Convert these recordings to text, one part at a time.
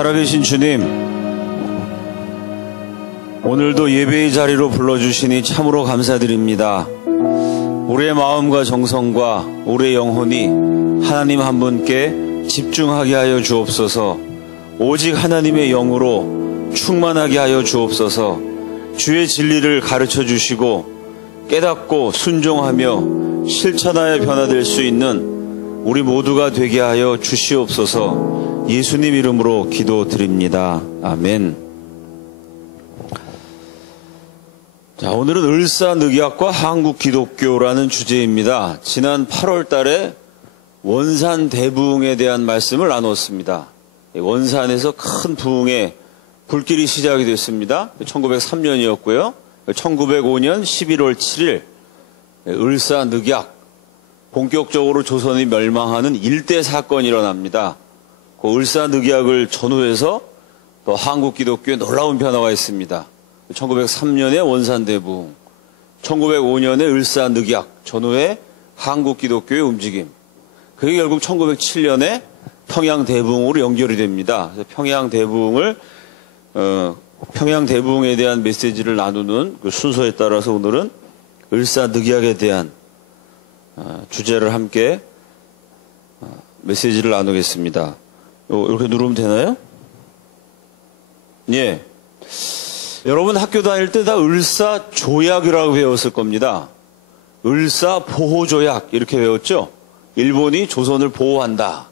살아계신 주님, 오늘도 예배의 자리로 불러주시니 참으로 감사드립니다. 우리의 마음과 정성과 우리의 영혼이 하나님 한 분께 집중하게 하여 주옵소서. 오직 하나님의 영으로 충만하게 하여 주옵소서. 주의 진리를 가르쳐 주시고 깨닫고 순종하며 실천하여 변화될 수 있는 우리 모두가 되게 하여 주시옵소서. 예수님 이름으로 기도드립니다. 아멘. 자, 오늘은 을사늑약과 한국기독교라는 주제입니다. 지난 8월 달에 원산 대부흥에 대한 말씀을 나눴습니다. 원산에서 큰 부흥의 불길이 시작이 됐습니다. 1903년이었고요. 1905년 11월 7일 을사늑약, 본격적으로 조선이 멸망하는 일대 사건이 일어납니다. 그 을사늑약을 전후해서 또 한국기독교에 놀라운 변화가 있습니다. 1903년에 원산대부흥, 1905년에 을사늑약, 전후에 한국기독교의 움직임. 그게 결국 1907년에 평양대부흥으로 연결이 됩니다. 그래서 평양대부흥에 대한 메시지를 나누는 그 순서에 따라서 오늘은 을사늑약에 대한 주제를 함께 메시지를 나누겠습니다. 이렇게 누르면 되나요? 예. 여러분 학교 다닐 때 다 을사조약이라고 배웠을 겁니다. 을사보호조약 이렇게 배웠죠? 일본이 조선을 보호한다.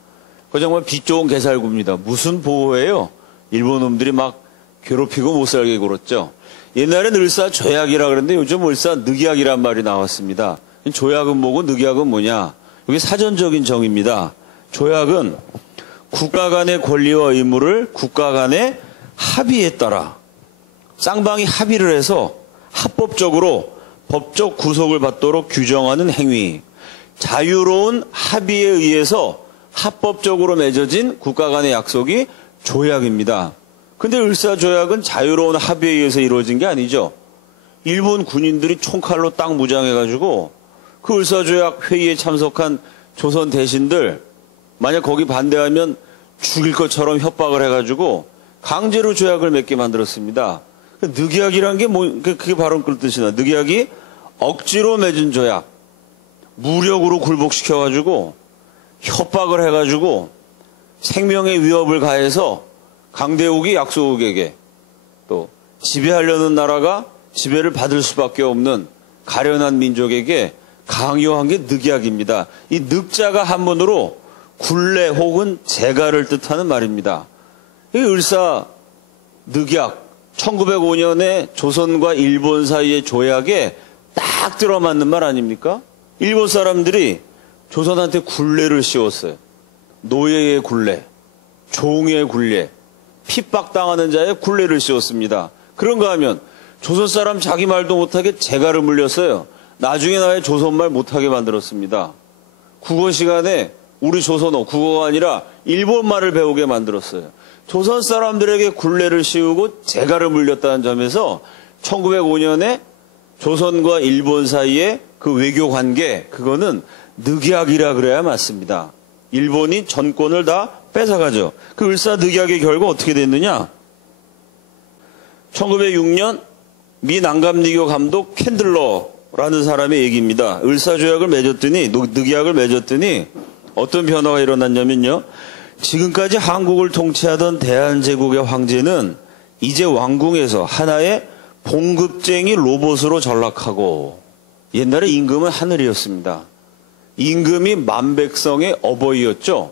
그 정말 빛 좋은 개살구입니다. 무슨 보호예요? 일본 놈들이 막 괴롭히고 못 살게 굴었죠. 옛날엔 을사조약이라고 그랬는데 요즘 을사늑약이란 말이 나왔습니다. 조약은 뭐고 늑약은 뭐냐? 이게 사전적인 정의입니다. 조약은 국가 간의 권리와 의무를 국가 간의 합의에 따라 쌍방이 합의를 해서 합법적으로 법적 구속을 받도록 규정하는 행위. 자유로운 합의에 의해서 합법적으로 맺어진 국가 간의 약속이 조약입니다. 근데 을사조약은 자유로운 합의에 의해서 이루어진 게 아니죠. 일본 군인들이 총칼로 딱 무장해가지고 그 을사조약 회의에 참석한 조선 대신들 만약 거기 반대하면 죽일 것처럼 협박을 해가지고 강제로 조약을 맺게 만들었습니다. 늑약이란 게 그게 바로 그 뜻이나 늑약이 억지로 맺은 조약, 무력으로 굴복시켜가지고 협박을 해가지고 생명의 위협을 가해서 강대국이 약소국에게 또 지배하려는 나라가 지배를 받을 수밖에 없는 가련한 민족에게 강요한 게 늑약입니다. 이 늑자가 한문으로 굴레 혹은 재가를 뜻하는 말입니다. 이 을사늑약, 1905년에 조선과 일본 사이의 조약에 딱 들어맞는 말 아닙니까? 일본 사람들이 조선한테 굴레를 씌웠어요. 노예의 굴레, 종의 굴레, 핍박당하는 자의 굴레를 씌웠습니다. 그런가 하면 조선 사람 자기 말도 못하게 재가를 물렸어요. 나중에 나의 조선말 못하게 만들었습니다. 국어 시간에 우리 조선어, 국어가 아니라 일본말을 배우게 만들었어요. 조선 사람들에게 굴레를 씌우고 재가를 물렸다는 점에서 1905년에 조선과 일본 사이의 그 외교 관계, 그거는 늑약이라 그래야 맞습니다. 일본이 전권을 다 뺏어가죠. 그 을사늑약의 결과 어떻게 됐느냐? 1906년 미 난감리교 감독 캔들러라는 사람의 얘기입니다. 을사조약을 맺었더니, 늑약을 맺었더니 어떤 변화가 일어났냐면요. 지금까지 한국을 통치하던 대한제국의 황제는 이제 왕궁에서 하나의 봉급쟁이 로봇으로 전락하고, 옛날에 임금은 하늘이었습니다. 임금이 만백성의 어버이였죠.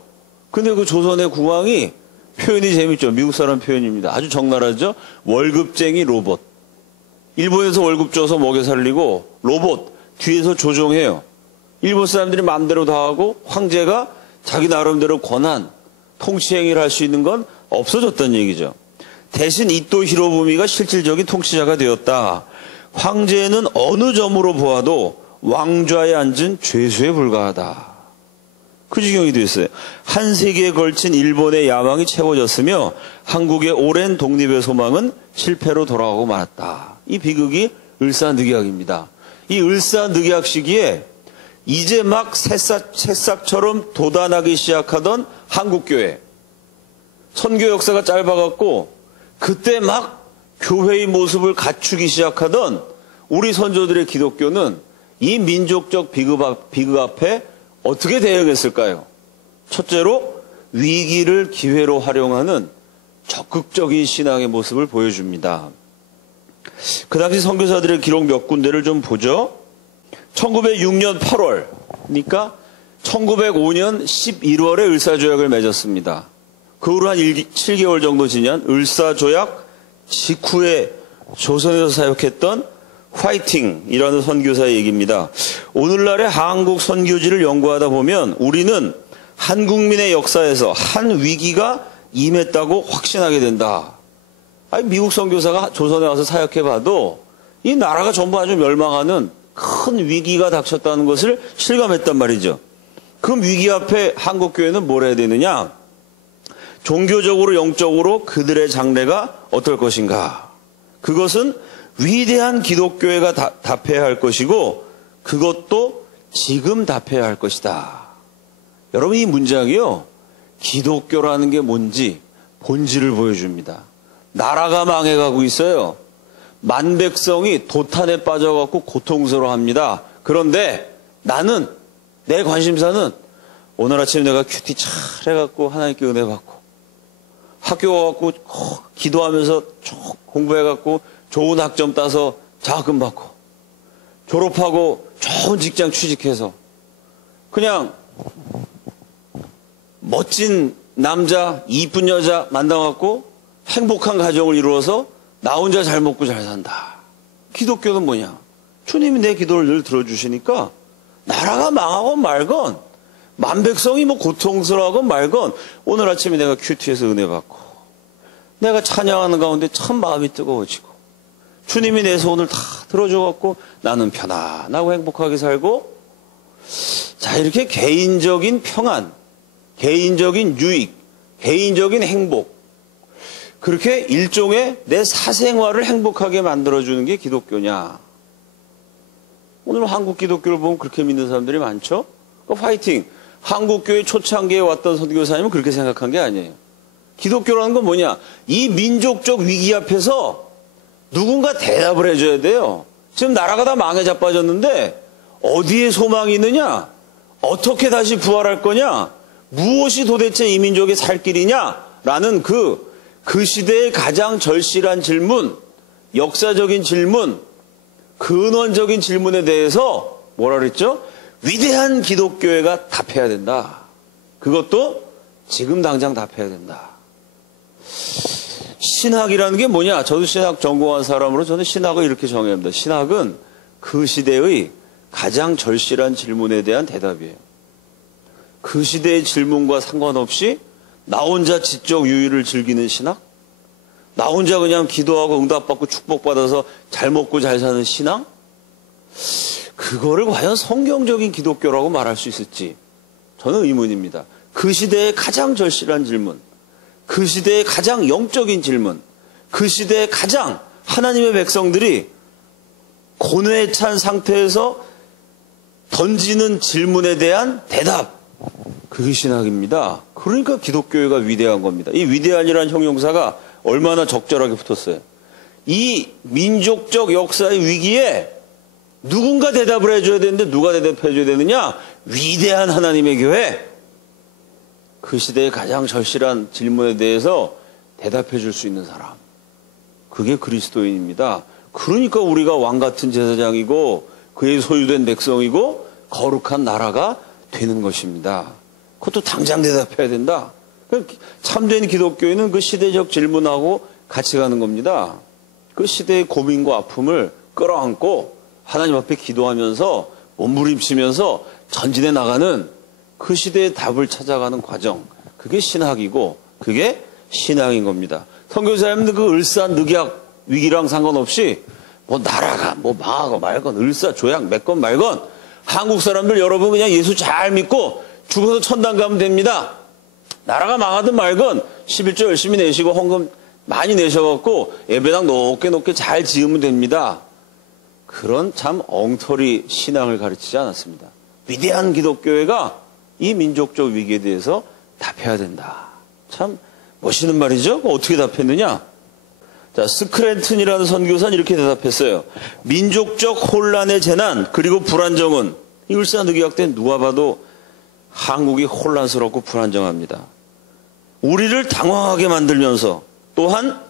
근데 그 조선의 국왕이 표현이 재밌죠. 미국 사람 표현입니다. 아주 적나라하죠. 월급쟁이 로봇. 일본에서 월급 줘서 먹여 살리고 로봇 뒤에서 조종해요. 일본 사람들이 마음대로 다 하고 황제가 자기 나름대로 권한 통치 행위를 할 수 있는 건 없어졌다는 얘기죠. 대신 이토 히로부미가 실질적인 통치자가 되었다. 황제는 어느 점으로 보아도 왕좌에 앉은 죄수에 불과하다. 그 지경이 됐어요. 한 세기에 걸친 일본의 야망이 채워졌으며 한국의 오랜 독립의 소망은 실패로 돌아가고 말았다. 이 비극이 을사늑약입니다. 이 을사늑약 시기에 이제 막 새싹처럼 돋아나기 시작하던 한국교회, 선교 역사가 짧아갖고 그때 막 교회의 모습을 갖추기 시작하던 우리 선조들의 기독교는 이 민족적 비극 앞에 어떻게 대응했을까요? 첫째로 위기를 기회로 활용하는 적극적인 신앙의 모습을 보여줍니다. 그 당시 선교사들의 기록 몇 군데를 좀 보죠. 1906년 8월, 그러니까 1905년 11월에 을사조약을 맺었습니다. 그 후로 한 7개월 정도 지난 을사조약 직후에 조선에서 사역했던 화이팅이라는 선교사의 얘기입니다. 오늘날의 한국 선교지를 연구하다 보면 우리는 한국민의 역사에서 한 위기가 임했다고 확신하게 된다. 아니, 미국 선교사가 조선에 와서 사역해봐도 이 나라가 전부 아주 멸망하는 큰 위기가 닥쳤다는 것을 실감했단 말이죠. 그 위기 앞에 한국교회는 뭘 해야 되느냐? 종교적으로 영적으로 그들의 장래가 어떨 것인가? 그것은 위대한 기독교회가 답해야 할 것이고 그것도 지금 답해야 할 것이다. 여러분, 이 문장이요, 기독교라는 게 뭔지 본질을 보여줍니다. 나라가 망해가고 있어요. 만백성이 도탄에 빠져갖고 고통스러워합니다. 그런데 나는, 내 관심사는 오늘 아침 내가 큐티 잘 해갖고 하나님께 은혜 받고 학교 가갖고 기도하면서 공부해갖고 좋은 학점 따서 장학금 받고 졸업하고 좋은 직장 취직해서 그냥 멋진 남자, 이쁜 여자 만나갖고 행복한 가정을 이루어서 나 혼자 잘 먹고 잘 산다. 기독교는 뭐냐? 주님이 내 기도를 늘 들어주시니까 나라가 망하건 말건 만백성이 뭐 고통스러워하건 말건 오늘 아침에 내가 큐티에서 은혜 받고 내가 찬양하는 가운데 참 마음이 뜨거워지고 주님이 내 소원을 다 들어줘갖고 나는 편안하고 행복하게 살고, 자, 이렇게 개인적인 평안, 개인적인 유익, 개인적인 행복, 그렇게 일종의 내 사생활을 행복하게 만들어주는 게 기독교냐? 오늘 한국 기독교를 보면 그렇게 믿는 사람들이 많죠? 그러니까 화이팅! 한국교회 초창기에 왔던 선교사님은 그렇게 생각한 게 아니에요. 기독교라는 건 뭐냐? 이 민족적 위기 앞에서 누군가 대답을 해줘야 돼요. 지금 나라가 다 망해 자빠졌는데 어디에 소망이 있느냐? 어떻게 다시 부활할 거냐? 무엇이 도대체 이 민족의 살 길이냐? 라는 그 시대의 가장 절실한 질문, 역사적인 질문, 근원적인 질문에 대해서 뭐라 그랬죠? 위대한 기독교회가 답해야 된다. 그것도 지금 당장 답해야 된다. 신학이라는 게 뭐냐? 저도 신학 전공한 사람으로 저는 신학을 이렇게 정의합니다. 신학은 그 시대의 가장 절실한 질문에 대한 대답이에요. 그 시대의 질문과 상관없이 나 혼자 지적 유의를 즐기는 신학? 나 혼자 그냥 기도하고 응답받고 축복받아서 잘 먹고 잘 사는 신앙? 그거를 과연 성경적인 기독교라고 말할 수 있을지 저는 의문입니다. 그 시대의 가장 절실한 질문, 그 시대의 가장 영적인 질문, 그 시대의 가장 하나님의 백성들이 고뇌에 찬 상태에서 던지는 질문에 대한 대답, 그게 신학입니다. 그러니까 기독교회가 위대한 겁니다. 이 위대한이라는 형용사가 얼마나 적절하게 붙었어요. 이 민족적 역사의 위기에 누군가 대답을 해줘야 되는데 누가 대답해줘야 되느냐? 위대한 하나님의 교회. 그 시대의 가장 절실한 질문에 대해서 대답해 줄 수 있는 사람. 그게 그리스도인입니다. 그러니까 우리가 왕 같은 제사장이고 그의 소유된 백성이고 거룩한 나라가 되는 것입니다. 그것도 당장 대답해야 된다. 참된 기독교인은 그 시대적 질문하고 같이 가는 겁니다. 그 시대의 고민과 아픔을 끌어안고 하나님 앞에 기도하면서 몸부림치면서 전진해 나가는 그 시대의 답을 찾아가는 과정, 그게 신학이고 그게 신앙인 겁니다. 선교사님들 그 을사늑약 위기랑 상관없이 뭐 나라가 뭐 망하고 말건 을사조약 맺건 말건 한국 사람들 여러분 그냥 예수 잘 믿고 죽어서 천당 가면 됩니다. 나라가 망하든 말건 11조 열심히 내시고 헌금 많이 내셔갖고 예배당 높게 잘 지으면 됩니다. 그런 참 엉터리 신앙을 가르치지 않았습니다. 위대한 기독교회가 이 민족적 위기에 대해서 답해야 된다. 참 멋있는 말이죠? 어떻게 답했느냐? 자, 스크랜튼이라는 선교사는 이렇게 대답했어요. 민족적 혼란의 재난 그리고 불안정은, 이 울산의학 때는 누가 봐도 한국이 혼란스럽고 불안정합니다. 우리를 당황하게 만들면서 또한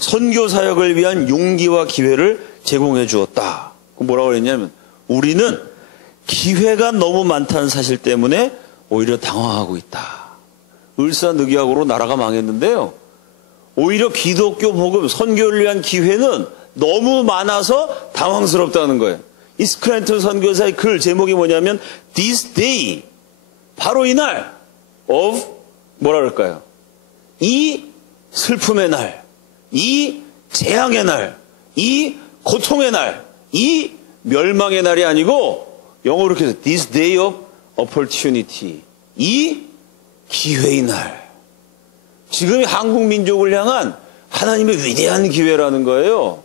선교 사역을 위한 용기와 기회를 제공해 주었다. 뭐라고 그랬냐면, 우리는 기회가 너무 많다는 사실 때문에 오히려 당황하고 있다. 을사늑약으로 나라가 망했는데요, 오히려 기독교 복음, 선교를 위한 기회는 너무 많아서 당황스럽다는 거예요. 이 스크랜턴 선교사의 글 제목이 뭐냐면 This Day, 바로 이 날 of 뭐라 그럴까요? 이 슬픔의 날, 이 재앙의 날, 이 고통의 날, 이 멸망의 날이 아니고 영어로 이렇게 해서 This Day of Opportunity, 이 기회의 날. 지금 한국 민족을 향한 하나님의 위대한 기회라는 거예요.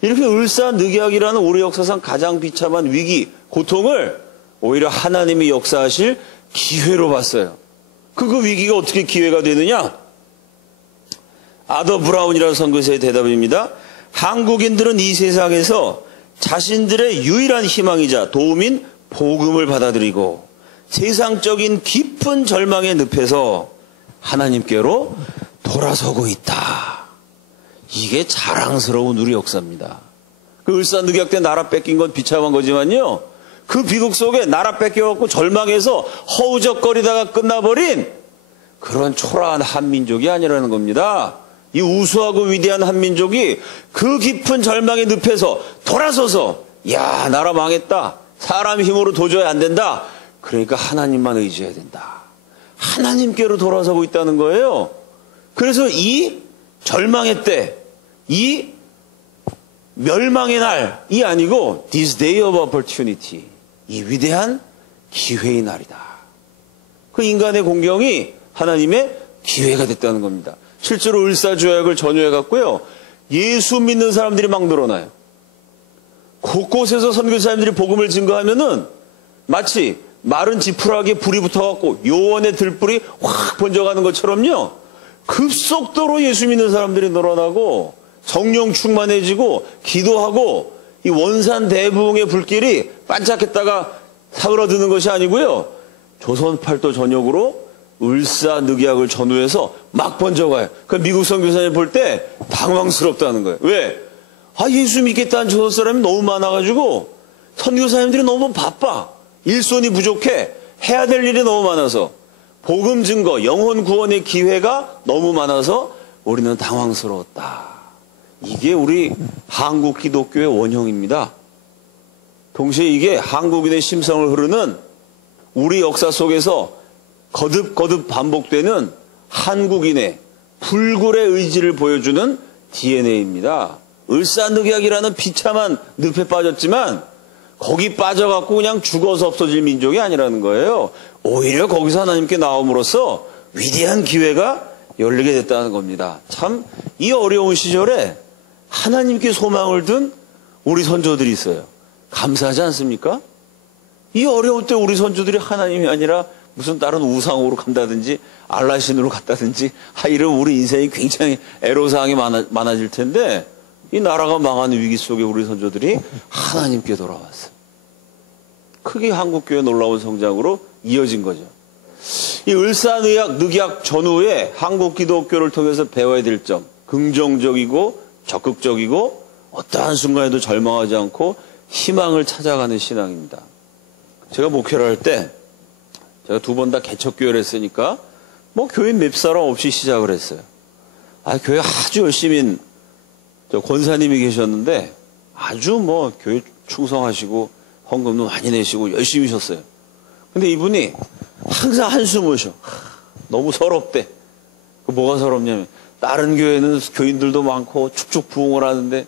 이렇게 을사늑약이라는 우리 역사상 가장 비참한 위기, 고통을 오히려 하나님이 역사하실 기회로 봤어요. 그 위기가 어떻게 기회가 되느냐? 아더 브라운이라는 선교사의 대답입니다. 한국인들은 이 세상에서 자신들의 유일한 희망이자 도움인 복음을 받아들이고 세상적인 깊은 절망의 늪에서 하나님께로 돌아서고 있다. 이게 자랑스러운 우리 역사입니다. 그 을사늑약 때 나라 뺏긴 건 비참한 거지만요, 그 비극 속에 나라 뺏겨갖고 절망해서 허우적거리다가 끝나버린 그런 초라한 한민족이 아니라는 겁니다. 이 우수하고 위대한 한민족이 그 깊은 절망의 늪에서 돌아서서, 야, 나라 망했다, 사람 힘으로 도저히 안 된다, 그러니까 하나님만 의지해야 된다, 하나님께로 돌아서고 있다는 거예요. 그래서 이 절망의 때, 이 멸망의 날이 아니고 This Day of Opportunity, 이 위대한 기회의 날이다. 그 인간의 공경이 하나님의 기회가 됐다는 겁니다. 실제로 을사조약을 전후해 갖고요, 예수 믿는 사람들이 막 늘어나요. 곳곳에서 선교사님들이 복음을 증거하면은 마치 마른 지푸라기에 불이 붙어갖고 요원의 들불이 확 번져가는 것처럼요, 급속도로 예수 믿는 사람들이 늘어나고 성령 충만해지고 기도하고 이 원산 대부흥의 불길이 반짝했다가 사그러드는 것이 아니고요, 조선 팔도 전역으로 을사늑약을 전후해서 막 번져가요. 그 미국 선교사님 볼 때 당황스럽다는 거예요. 왜? 예수 믿겠다는 조선 사람이 너무 많아가지고 선교사님들이 너무 바빠, 일손이 부족해, 해야 될 일이 너무 많아서, 복음 증거, 영혼 구원의 기회가 너무 많아서 우리는 당황스러웠다. 이게 우리 한국 기독교의 원형입니다. 동시에 이게 한국인의 심성을 흐르는 우리 역사 속에서 거듭거듭 반복되는 한국인의 불굴의 의지를 보여주는 DNA입니다. 을사늑약이라는 비참한 늪에 빠졌지만 거기 빠져갖고 그냥 죽어서 없어질 민족이 아니라는 거예요. 오히려 거기서 하나님께 나옴으로써 위대한 기회가 열리게 됐다는 겁니다. 참 이 어려운 시절에 하나님께 소망을 둔 우리 선조들이 있어요. 감사하지 않습니까? 이 어려울 때 우리 선조들이 하나님이 아니라 무슨 다른 우상으로 간다든지 알라신으로 갔다든지 이러면 우리 인생이 굉장히 애로사항이 많아질 텐데, 이 나라가 망하는 위기 속에 우리 선조들이 하나님께 돌아왔어요. 크게 한국교회 놀라운 성장으로 이어진 거죠. 이 을사늑약 전후에 한국 기독교를 통해서 배워야 될 점, 긍정적이고 적극적이고 어떠한 순간에도 절망하지 않고 희망을 찾아가는 신앙입니다. 제가 목회를 할 때 제가 2번 다 개척교회를 했으니까 교인 몇 사람 없이 시작을 했어요. 교회 아주 열심인 권사님이 계셨는데 아주 교회 충성하시고 헌금도 많이 내시고 열심히 하셨어요. 근데 이분이 항상 한숨을 쉬어. 너무 서럽대. 뭐가 서럽냐면, 다른 교회는 교인들도 많고 축축 부흥을 하는데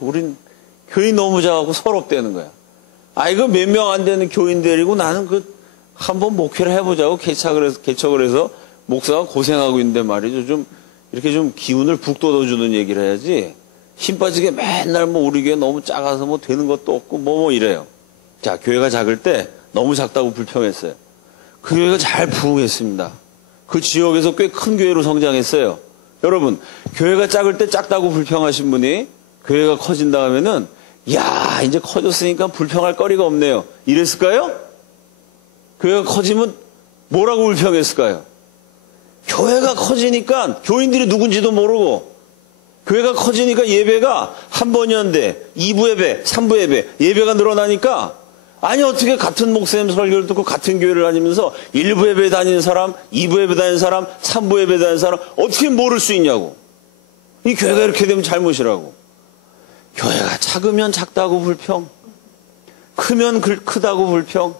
우린 교인 너무 작아고 서럽대는 거야. 이거 몇 명 안 되는 교인 데리고 나는 한번 목회를 해보자고 개척을 해서 목사가 고생하고 있는데 말이죠. 좀 이렇게 좀 기운을 북돋워주는 얘기를 해야지, 힘 빠지게 맨날 우리 교회 너무 작아서 되는 것도 없고 이래요. 자, 교회가 작을 때 너무 작다고 불평했어요. 그 교회가 잘 부흥했습니다. 그 지역에서 꽤 큰 교회로 성장했어요. 여러분, 교회가 작을 때 작다고 불평하신 분이 교회가 커진다 하면은, 야, 이제 커졌으니까 불평할 거리가 없네요. 이랬을까요? 교회가 커지면 뭐라고 불평했을까요? 교회가 커지니까 교인들이 누군지도 모르고, 교회가 커지니까 예배가 한 번이었는데 2부 예배, 3부 예배, 예배가 늘어나니까, 아니 어떻게 같은 목사님 설교를 듣고 같은 교회를 다니면서 1부 예배 다니는 사람, 2부 예배 다니는 사람, 3부 예배 다니는 사람 어떻게 모를 수 있냐고. 이 교회가 이렇게 되면 잘못이라고. 교회가 작으면 작다고 불평, 크면 크다고 불평.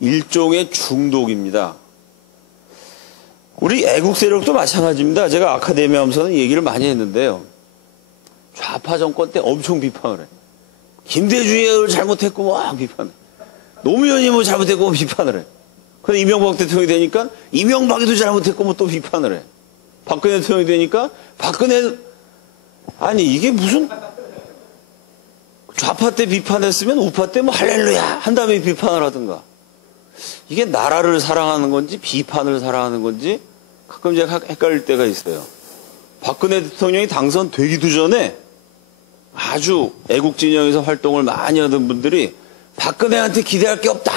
일종의 중독입니다. 우리 애국 세력도 마찬가지입니다. 제가 아카데미 하면서는 얘기를 많이 했는데요. 좌파 정권 때 엄청 비판을 해요. 김대중이 잘못했고 뭐 비판해. 노무현이 뭐 잘못했고 뭐 비판을 해. 근데 이명박 대통령이 되니까 이명박이도 잘못했고 뭐 또 비판을 해. 박근혜 대통령이 되니까 박근혜, 아니 이게 무슨, 좌파 때 비판했으면 우파 때 뭐 할렐루야 한 다음에 비판을 하든가. 이게 나라를 사랑하는 건지 비판을 사랑하는 건지 가끔 제가 헷갈릴 때가 있어요. 박근혜 대통령이 당선되기도 전에 아주 애국 진영에서 활동을 많이 하던 분들이 박근혜한테 기대할 게 없다.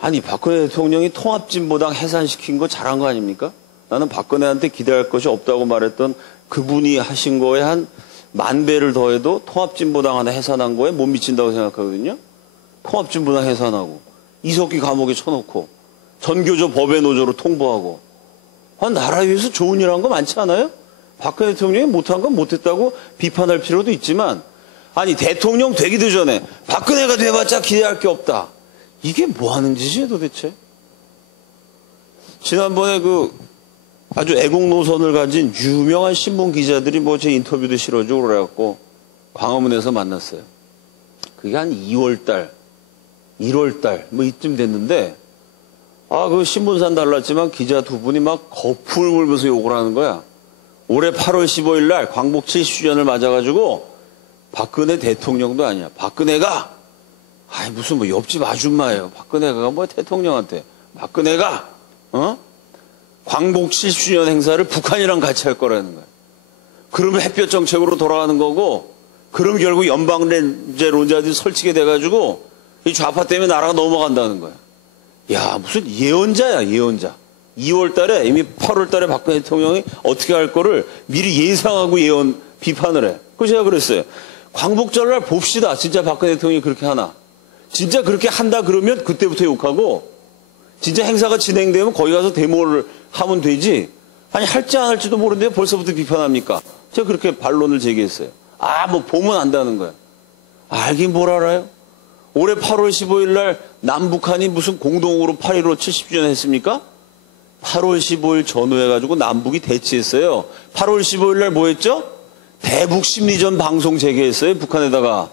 아니 박근혜 대통령이 통합진보당 해산시킨 거 잘한 거 아닙니까? 나는 박근혜한테 기대할 것이 없다고 말했던 그분이 하신 거에 한 10,000배를 더해도 통합진보당 하나 해산한 거에 못 미친다고 생각하거든요. 통합진보당 해산하고 이석기 감옥에 쳐놓고 전교조 법의 노조로 통보하고, 나라 위해서 좋은 일 한 거 많지 않아요? 박근혜 대통령이 못한 건 못했다고 비판할 필요도 있지만, 아니 대통령 되기도 전에 박근혜가 돼봤자 기대할 게 없다. 이게 뭐 하는 짓이에요 도대체? 지난번에 아주 애국 노선을 가진 유명한 신문 기자들이 뭐 제 인터뷰도 실어주고 그래갖고 광화문에서 만났어요. 그게 한 2월달, 1월달 뭐 이쯤 됐는데, 그 신문사는 달랐지만 기자 두 분이 막 거품을 물면서 욕을 하는 거야. 올해 8월 15일 날 광복 70주년을 맞아가지고 박근혜 대통령도 아니야. 박근혜가, 무슨 뭐 옆집 아줌마예요. 박근혜가 뭐 대통령한테. 박근혜가, 광복 70주년 행사를 북한이랑 같이 할 거라는 거야. 그러면 햇볕 정책으로 돌아가는 거고, 그럼 결국 연방제론자들이 설치게 돼가지고 이 좌파 때문에 나라가 넘어간다는 거야. 야, 무슨 예언자야, 예언자. 2월 달에, 이미 8월 달에 박근혜 대통령이 어떻게 할 거를 미리 예상하고 비판을 해. 그래서 제가 그랬어요. 광복절날 봅시다. 진짜 박근혜 대통령이 그렇게 하나. 진짜 그렇게 한다 그러면 그때부터 욕하고, 진짜 행사가 진행되면 거기 가서 데모를 하면 되지. 아니, 할지 안 할지도 모르는데 벌써부터 비판합니까? 제가 그렇게 반론을 제기했어요. 뭐 보면 안다는 거야. 알긴 뭘 알아요? 올해 8월 15일 날 남북한이 무슨 공동으로 8.15 70주년 했습니까? 8월 15일 전후해가지고 남북이 대치했어요. 8월 15일 날 뭐 했죠? 대북 심리전 방송 재개했어요. 북한에다가.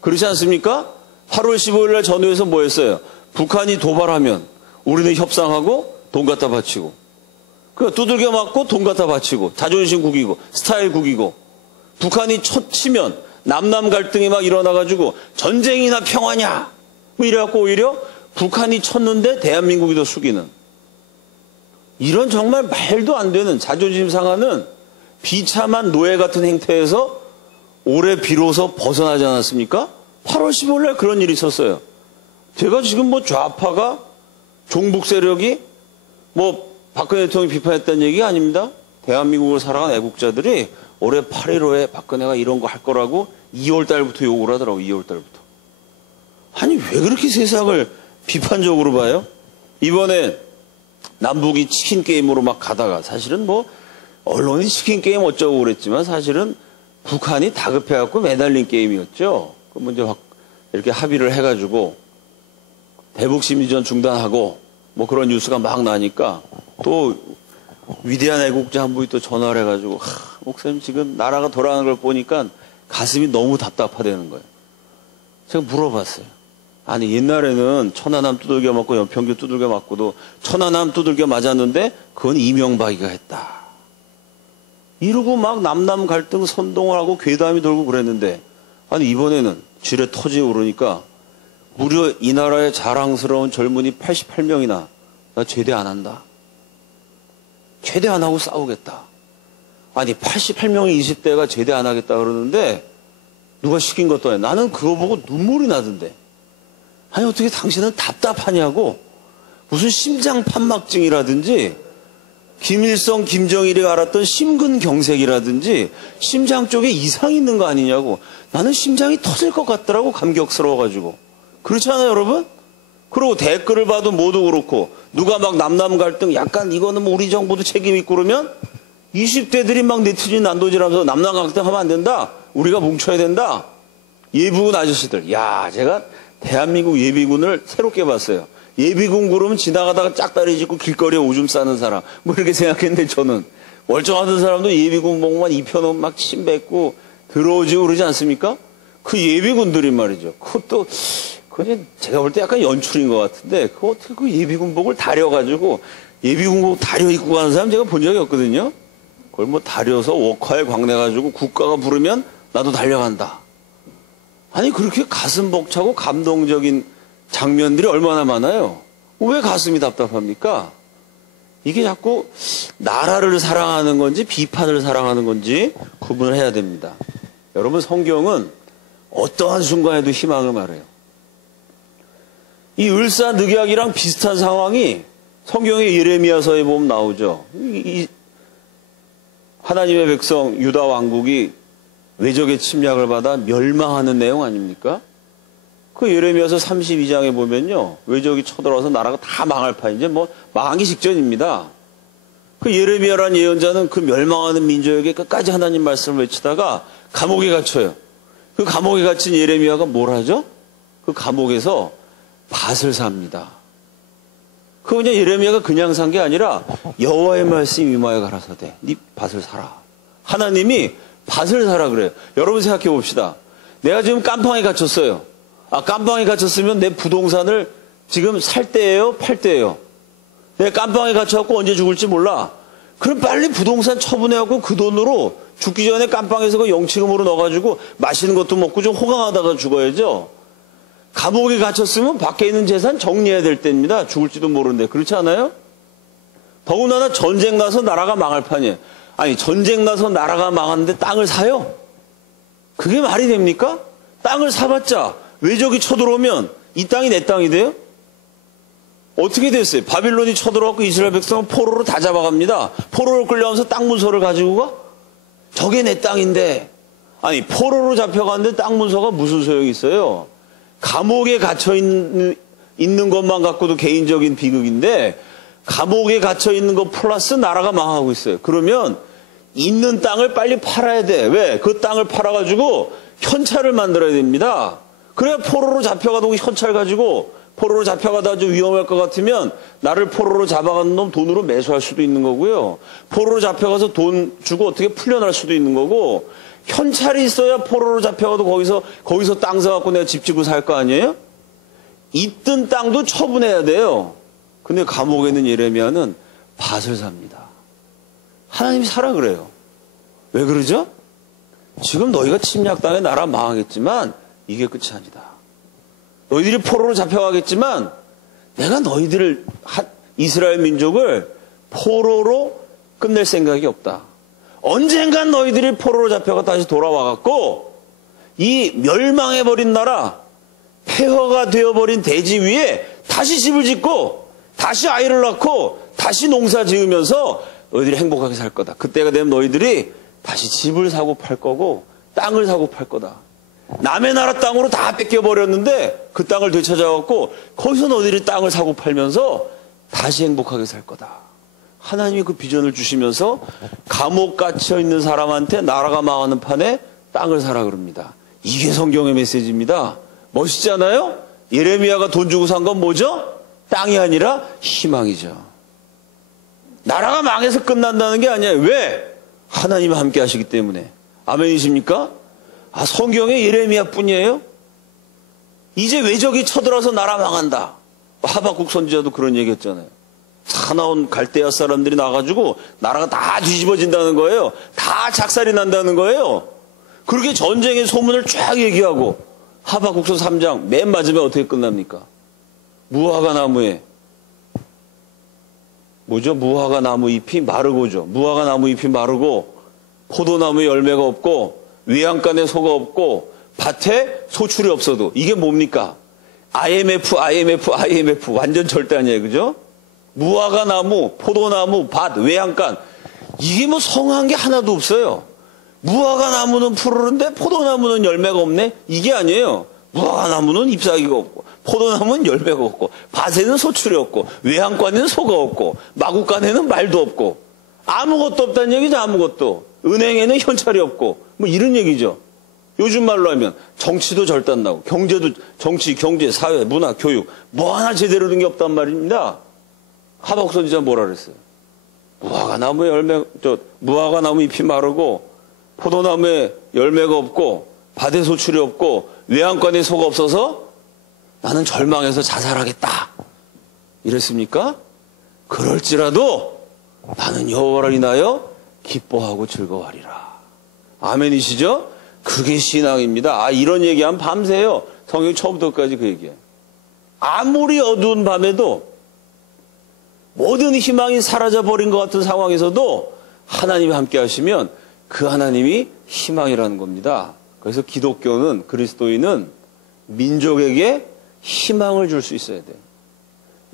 그렇지 않습니까? 8월 15일 날 전후해서 뭐 했어요? 북한이 도발하면 우리는 협상하고 돈 갖다 바치고. 두들겨 맞고 돈 갖다 바치고. 자존심 구기고. 스타일 구기고. 북한이 치면 남남 갈등이 막 일어나가지고 전쟁이나 평화냐 뭐 이래갖고 오히려 북한이 쳤는데 대한민국이 더 숙이는, 이런 정말 말도 안 되는 자존심 상하는 비참한 노예 같은 행태에서 올해 비로소 벗어나지 않았습니까? 8월 15일 날 그런 일이 있었어요. 제가 지금 뭐 좌파가, 종북 세력이 뭐 박근혜 대통령이 비판했다는 얘기가 아닙니다. 대한민국을 사랑한 애국자들이 올해 8.15에 박근혜가 이런 거 할 거라고 2월 달부터 욕을 하더라고. 2월 달부터. 아니 왜 그렇게 세상을 비판적으로 봐요? 이번에 남북이 치킨 게임으로 막 가다가, 사실은 뭐 언론이 치킨 게임 어쩌고 그랬지만 사실은 북한이 다급해갖고 매달린 게임이었죠. 먼저 이렇게 합의를 해가지고 대북 심리전 중단하고 뭐 그런 뉴스가 막 나니까 또 위대한 애국자 한 분이 또 전화를 해가지고, 목사님 지금 나라가 돌아가는 걸 보니까 가슴이 너무 답답하다는 거예요. 제가 물어봤어요. 아니 옛날에는 천안함 두들겨 맞고 연평균 두들겨 맞고도 천안함 두들겨 맞았는데 그건 이명박이가 했다. 이러고 막 남남 갈등 선동을 하고 괴담이 돌고 그랬는데, 아니 이번에는 지뢰 터지고 그러니까 무려 이 나라의 자랑스러운 젊은이 88명이나 나 제대 안 한다. 제대 안 하고 싸우겠다. 아니 88명의 20대가 제대 안 하겠다 그러는데 누가 시킨 것도 아니야. 나는 그거 보고 눈물이 나던데. 아니 어떻게 당신은 답답하냐고. 무슨 심장판막증이라든지 김일성, 김정일이 알았던 심근경색이라든지 심장 쪽에 이상이 있는 거 아니냐고. 나는 심장이 터질 것 같더라고, 감격스러워가지고. 그렇지 않아요, 여러분? 그리고 댓글을 봐도 모두 그렇고 누가 막 남남 갈등 약간 이거는 뭐 우리 정부도 책임 있고 그러면 20대들이 막 네티즌 난도질하면서 남남 갈등 하면 안 된다. 우리가 뭉쳐야 된다. 예비군 아저씨들. 야, 제가 대한민국 예비군을 새롭게 봤어요. 예비군 그러면 지나가다가 짝다리 짚고 길거리에 오줌 싸는 사람. 뭐 이렇게 생각했는데 저는 멀쩡하던 사람도 예비군 복만 입혀놓으면 막 침 뱉고 더러워지고 그러지 않습니까? 그 예비군들이 말이죠. 그것도 그게 제가 볼 때 약간 연출인 것 같은데 그 어떻게 그 예비군복을 다려가지고 예비군복 다려 입고 가는 사람 제가 본 적이 없거든요. 그걸 뭐 다려서 워커에 광내가지고 국가가 부르면 나도 달려간다. 아니 그렇게 가슴 벅차고 감동적인 장면들이 얼마나 많아요. 왜 가슴이 답답합니까? 이게 자꾸 나라를 사랑하는 건지 비판을 사랑하는 건지 구분을 해야 됩니다. 여러분 성경은 어떠한 순간에도 희망을 말해요. 이 을사늑약이랑 비슷한 상황이 성경의 예레미야서에 보면 나오죠. 하나님의 백성 유다 왕국이 외적의 침략을 받아 멸망하는 내용 아닙니까? 그 예레미야서 32장에 보면요. 외적이 쳐들어와서 나라가 다 망할 판이제 뭐 망하기 직전입니다. 그 예레미야라는 예언자는 그 멸망하는 민족에게 끝까지 하나님 말씀을 외치다가 감옥에 갇혀요. 그 감옥에 갇힌 예레미야가 뭘 하죠? 그 감옥에서 밭을 삽니다. 그 그냥 예레미야가 그냥 산 게 아니라 여호와의 말씀이 임하여 가라사대 네 밭을 사라. 하나님이 밭을 사라 그래요. 여러분 생각해 봅시다. 내가 지금 깜빵에 갇혔어요. 깜빵에 갇혔으면 내 부동산을 지금 살 때예요? 팔 때예요? 내가 깜빵에 갇혀갖고 언제 죽을지 몰라. 그럼 빨리 부동산 처분해갖고 그 돈으로 죽기 전에 깜빵에서 그 영치금으로 넣어가지고 맛있는 것도 먹고 좀 호강하다가 죽어야죠. 감옥에 갇혔으면 밖에 있는 재산 정리해야 될 때입니다. 죽을지도 모르는데. 그렇지 않아요? 더군다나 전쟁 나서 나라가 망할 판이에요. 아니 전쟁 나서 나라가 망하는데 땅을 사요? 그게 말이 됩니까? 땅을 사봤자 외적이 쳐들어오면 이 땅이 내 땅이 돼요? 어떻게 됐어요? 바빌론이 쳐들어왔고 이스라엘 백성은 포로로 다 잡아갑니다. 포로로 끌려가면서 땅 문서를 가지고 가? 저게 내 땅인데. 아니 포로로 잡혀갔는데 땅 문서가 무슨 소용이 있어요? 감옥에 갇혀 있는 것만 갖고도 개인적인 비극인데 감옥에 갇혀 있는 것 플러스 나라가 망하고 있어요. 그러면 있는 땅을 빨리 팔아야 돼. 왜? 그 땅을 팔아가지고 현찰을 만들어야 됩니다. 그래야 포로로 잡혀가도 현찰 가지고 포로로 잡혀가다 좀 위험할 것 같으면 나를 포로로 잡아가는 놈 돈으로 매수할 수도 있는 거고요. 포로로 잡혀가서 돈 주고 어떻게 풀려날 수도 있는 거고 현찰이 있어야 포로로 잡혀가도 거기서 땅 사갖고 내가 집 짓고 살 거 아니에요? 있던 땅도 처분해야 돼요. 근데 감옥에 있는 예레미야는 밭을 삽니다. 하나님이 사라 그래요. 왜 그러죠? 지금 너희가 침략당해 나라 망하겠지만 이게 끝이 아니다. 너희들이 포로로 잡혀가겠지만 내가 너희들을 이스라엘 민족을 포로로 끝낼 생각이 없다. 언젠간 너희들이 포로로 잡혀가 다시 돌아와갖고 이 멸망해버린 나라 폐허가 되어버린 대지 위에 다시 집을 짓고 다시 아이를 낳고 다시 농사 지으면서 너희들이 행복하게 살 거다. 그때가 되면 너희들이 다시 집을 사고 팔 거고 땅을 사고 팔 거다. 남의 나라 땅으로 다 뺏겨버렸는데 그 땅을 되찾아갖고 거기서 너희들이 땅을 사고 팔면서 다시 행복하게 살 거다. 하나님이 그 비전을 주시면서 감옥 갇혀 있는 사람한테 나라가 망하는 판에 땅을 사라 그럽니다. 이게 성경의 메시지입니다. 멋있지 않아요? 예레미야가 돈 주고 산 건 뭐죠? 땅이 아니라 희망이죠. 나라가 망해서 끝난다는 게 아니에요. 왜? 하나님이 함께 하시기 때문에. 아멘이십니까? 성경의 예레미야 뿐이에요? 이제 외적이 쳐들어서 나라 망한다. 하박국 선지자도 그런 얘기 했잖아요. 사나운 갈대아 사람들이 나가지고 나라가 다 뒤집어진다는 거예요. 다 작살이 난다는 거예요. 그렇게 전쟁의 소문을 쫙 얘기하고 하박국서 3장 맨 마지막에 어떻게 끝납니까? 무화과 나무에 뭐죠? 무화과 나무 잎이 마르고죠. 무화과 나무 잎이 마르고 포도나무에 열매가 없고 외양간에 소가 없고 밭에 소출이 없어도 이게 뭡니까? IMF 완전 절대 아니에요. 그죠? 무화과 나무, 포도나무, 밭, 외양간 이게 뭐 성한 게 하나도 없어요. 무화과 나무는 푸르른데 포도나무는 열매가 없네? 이게 아니에요. 무화과 나무는 잎사귀가 없고 포도나무는 열매가 없고 밭에는 소출이 없고 외양간에는 소가 없고 마구간에는 말도 없고 아무것도 없다는 얘기죠. 아무것도. 은행에는 현찰이 없고 뭐 이런 얘기죠. 요즘 말로 하면 정치도 절단나고 경제도 정치, 경제, 사회, 문화, 교육 뭐 하나 제대로 된 게 없단 말입니다. 하박국 선지자 뭐라 그랬어요? 무화과 나무 잎이 마르고 포도나무에 열매가 없고 밭에 소출이 없고 외양간에 소가 없어서 나는 절망해서 자살하겠다. 이랬습니까? 그럴지라도 나는 여호와를 인하여 기뻐하고 즐거워하리라. 아멘이시죠? 그게 신앙입니다. 이런 얘기하면 밤새요. 성경 처음부터까지 그 얘기예요. 아무리 어두운 밤에도 모든 희망이 사라져버린 것 같은 상황에서도 하나님이 함께 하시면 그 하나님이 희망이라는 겁니다. 그래서 기독교는, 그리스도인은 민족에게 희망을 줄 수 있어야 돼요.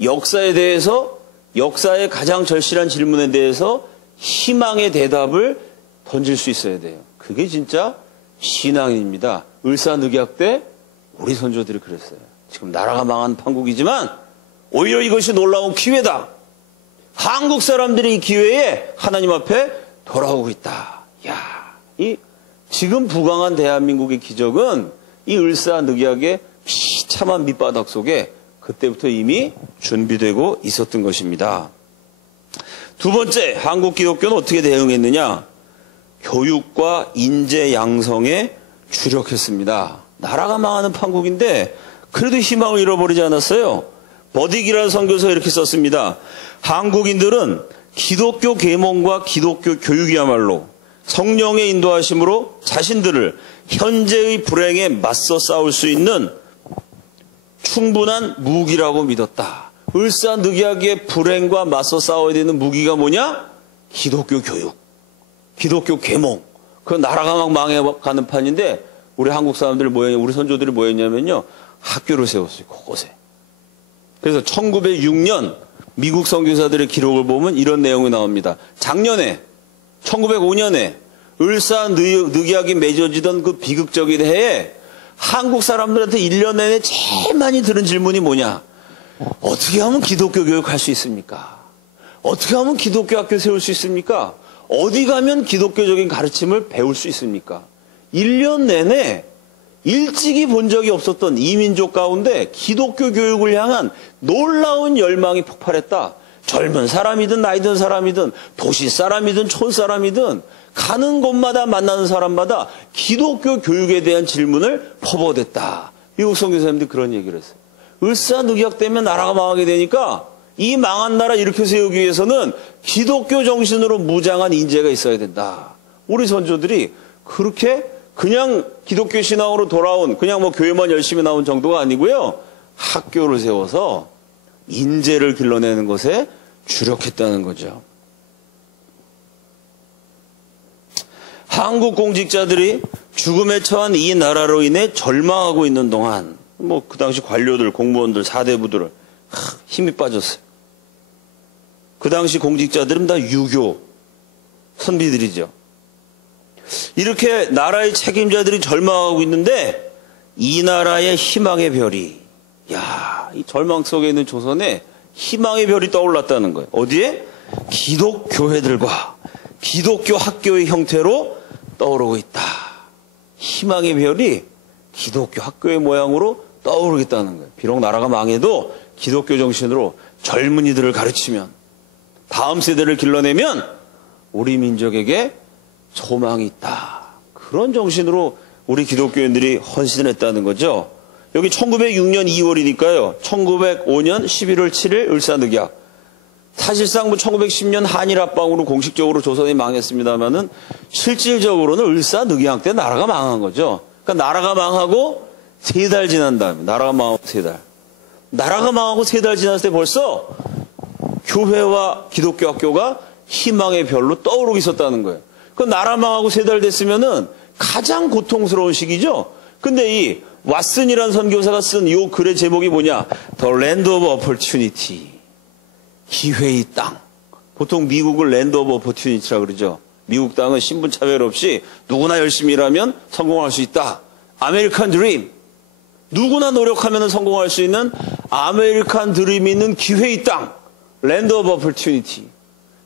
역사에 대해서, 역사의 가장 절실한 질문에 대해서 희망의 대답을 던질 수 있어야 돼요. 그게 진짜 신앙입니다. 을사늑약 때 우리 선조들이 그랬어요. 지금 나라가 망한 판국이지만 오히려 이것이 놀라운 기회다. 한국 사람들이 이 기회에 하나님 앞에 돌아오고 있다. 이 지금 부강한 대한민국의 기적은 이 을사늑약의 비참한 밑바닥 속에 그때부터 이미 준비되고 있었던 것입니다. 두 번째, 한국 기독교는 어떻게 대응했느냐? 교육과 인재 양성에 주력했습니다. 나라가 망하는 판국인데 그래도 희망을 잃어버리지 않았어요. 버딕이라는 선교서에 이렇게 썼습니다. 한국인들은 기독교 계몽과 기독교 교육이야말로 성령의 인도하심으로 자신들을 현재의 불행에 맞서 싸울 수 있는 충분한 무기라고 믿었다. 을사늑약의 불행과 맞서 싸워야 되는 무기가 뭐냐? 기독교 교육, 기독교 계몽. 그 나라가 막 망해가는 판인데 우리 한국 사람들이 뭐였냐, 우리 선조들이 뭐였냐면요, 학교를 세웠어요. 곳곳에. 그래서 1906년 미국 선교사들의 기록을 보면 이런 내용이 나옵니다. 작년에 1905년에 을사늑약이 맺어지던 그 비극적인 해에 한국 사람들한테 1년 내내 제일 많이 들은 질문이 뭐냐? 어떻게 하면 기독교 교육할 수 있습니까? 어떻게 하면 기독교 학교 세울 수 있습니까? 어디 가면 기독교적인 가르침을 배울 수 있습니까? 1년 내내 일찍이 본 적이 없었던 이민족 가운데 기독교 교육을 향한 놀라운 열망이 폭발했다. 젊은 사람이든 나이 든 사람이든 도시 사람이든 촌 사람이든 가는 곳마다 만나는 사람마다 기독교 교육에 대한 질문을 퍼부어댔다. 미국 선교사님들이 그런 얘기를 했어요. 을사늑약 때문에 나라가 망하게 되니까 이 망한 나라 일으켜 세우기 위해서는 기독교 정신으로 무장한 인재가 있어야 된다. 우리 선조들이 그렇게 그냥 기독교 신앙으로 돌아온, 그냥 뭐 교회만 열심히 나온 정도가 아니고요. 학교를 세워서 인재를 길러내는 것에 주력했다는 거죠. 한국 공직자들이 죽음에 처한 이 나라로 인해 절망하고 있는 동안 뭐 그 당시 관료들, 공무원들, 사대부들 힘이 빠졌어요. 그 당시 공직자들은 다 유교 선비들이죠. 이렇게 나라의 책임자들이 절망하고 있는데 이 나라의 희망의 별이, 이 절망 속에 있는 조선에 희망의 별이 떠올랐다는 거예요. 어디에? 기독교회들과 기독교 학교의 형태로 떠오르고 있다. 희망의 별이 기독교 학교의 모양으로 떠오르겠다는 거예요. 비록 나라가 망해도 기독교 정신으로 젊은이들을 가르치면, 다음 세대를 길러내면 우리 민족에게 소망이 있다. 그런 정신으로 우리 기독교인들이 헌신을 했다는 거죠. 여기 1906년 2월이니까요. 1905년 11월 7일 을사늑약. 사실상 뭐 1910년 한일 합방으로 공식적으로 조선이 망했습니다만은 실질적으로는 을사늑약 때 나라가 망한 거죠. 그러니까 나라가 망하고 3달 지난 다음에, 나라가 망하고 3달. 나라가 망하고 3달 지났을 때 벌써 교회와 기독교 학교가 희망의 별로 떠오르고 있었다는 거예요. 그 나라 망하고 3달 됐으면은 가장 고통스러운 시기죠. 근데 이 왓슨이라는 선교사가 쓴 이 글의 제목이 뭐냐? The Land of Opportunity. 기회의 땅. 보통 미국을 Land of Opportunity라고 그러죠. 미국 땅은 신분 차별 없이 누구나 열심히 일하면 성공할 수 있다. 아메리칸 드림. 누구나 노력하면 성공할 수 있는 아메리칸 드림이 있는 기회의 땅. Land of Opportunity.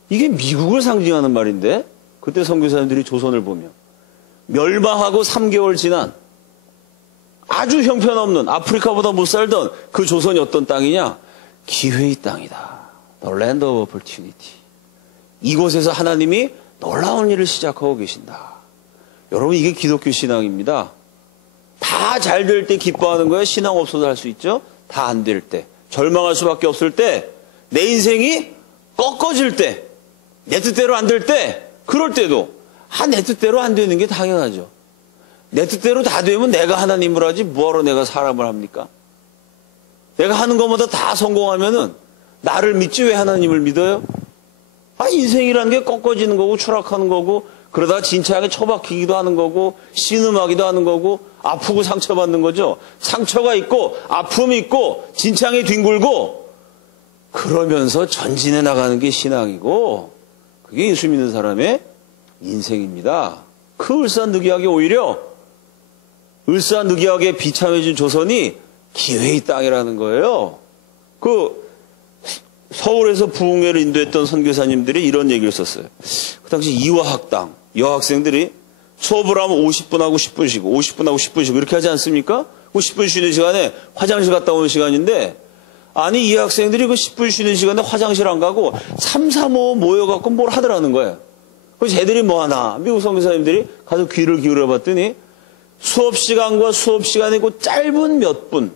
이게 미국을 상징하는 말인데 그때 선교사님들이 조선을 보면 멸망하고 3개월 지난 아주 형편없는 아프리카보다 못 살던 그 조선이 어떤 땅이냐? 기회의 땅이다. The Land of Opportunity. 이곳에서 하나님이 놀라운 일을 시작하고 계신다. 여러분 이게 기독교 신앙입니다. 다 잘 될 때 기뻐하는 거예요. 신앙 없어도 할 수 있죠. 다 안 될 때, 절망할 수밖에 없을 때, 내 인생이 꺾어질 때, 내 뜻대로 안 될 때, 그럴 때도 내 뜻대로 안 되는 게 당연하죠. 내 뜻대로 다 되면 내가 하나님을 하지 뭐하러 내가 사람을 합니까? 내가 하는 것마다 다 성공하면은 나를 믿지 왜 하나님을 믿어요? 인생이라는 게 꺾어지는 거고 추락하는 거고 그러다가 진창에 처박히기도 하는 거고 신음하기도 하는 거고 아프고 상처받는 거죠. 상처가 있고 아픔이 있고 진창에 뒹굴고 그러면서 전진해 나가는 게 신앙이고 그게 예수 믿는 사람의 인생입니다. 그 을사늑약이 오히려 을사늑약에 비참해진 조선이 기회의 땅이라는 거예요. 서울에서 부흥회를 인도했던 선교사님들이 이런 얘기를 썼어요. 그 당시 이화학당 여학생들이 수업을 하면 50분하고 10분 쉬고 50분하고 10분 쉬고 이렇게 하지 않습니까? 그 10분 쉬는 시간에 화장실 갔다 오는 시간인데 아니 이 학생들이 그 10분 쉬는 시간에 화장실 안 가고 3, 4, 5 모여갖고 뭘 하더라는 거예요. 그래서 쟤들이 뭐 하나 미국 선교사님들이 가서 귀를 기울여 봤더니 수업 시간과 수업 시간에 그 짧은 몇 분,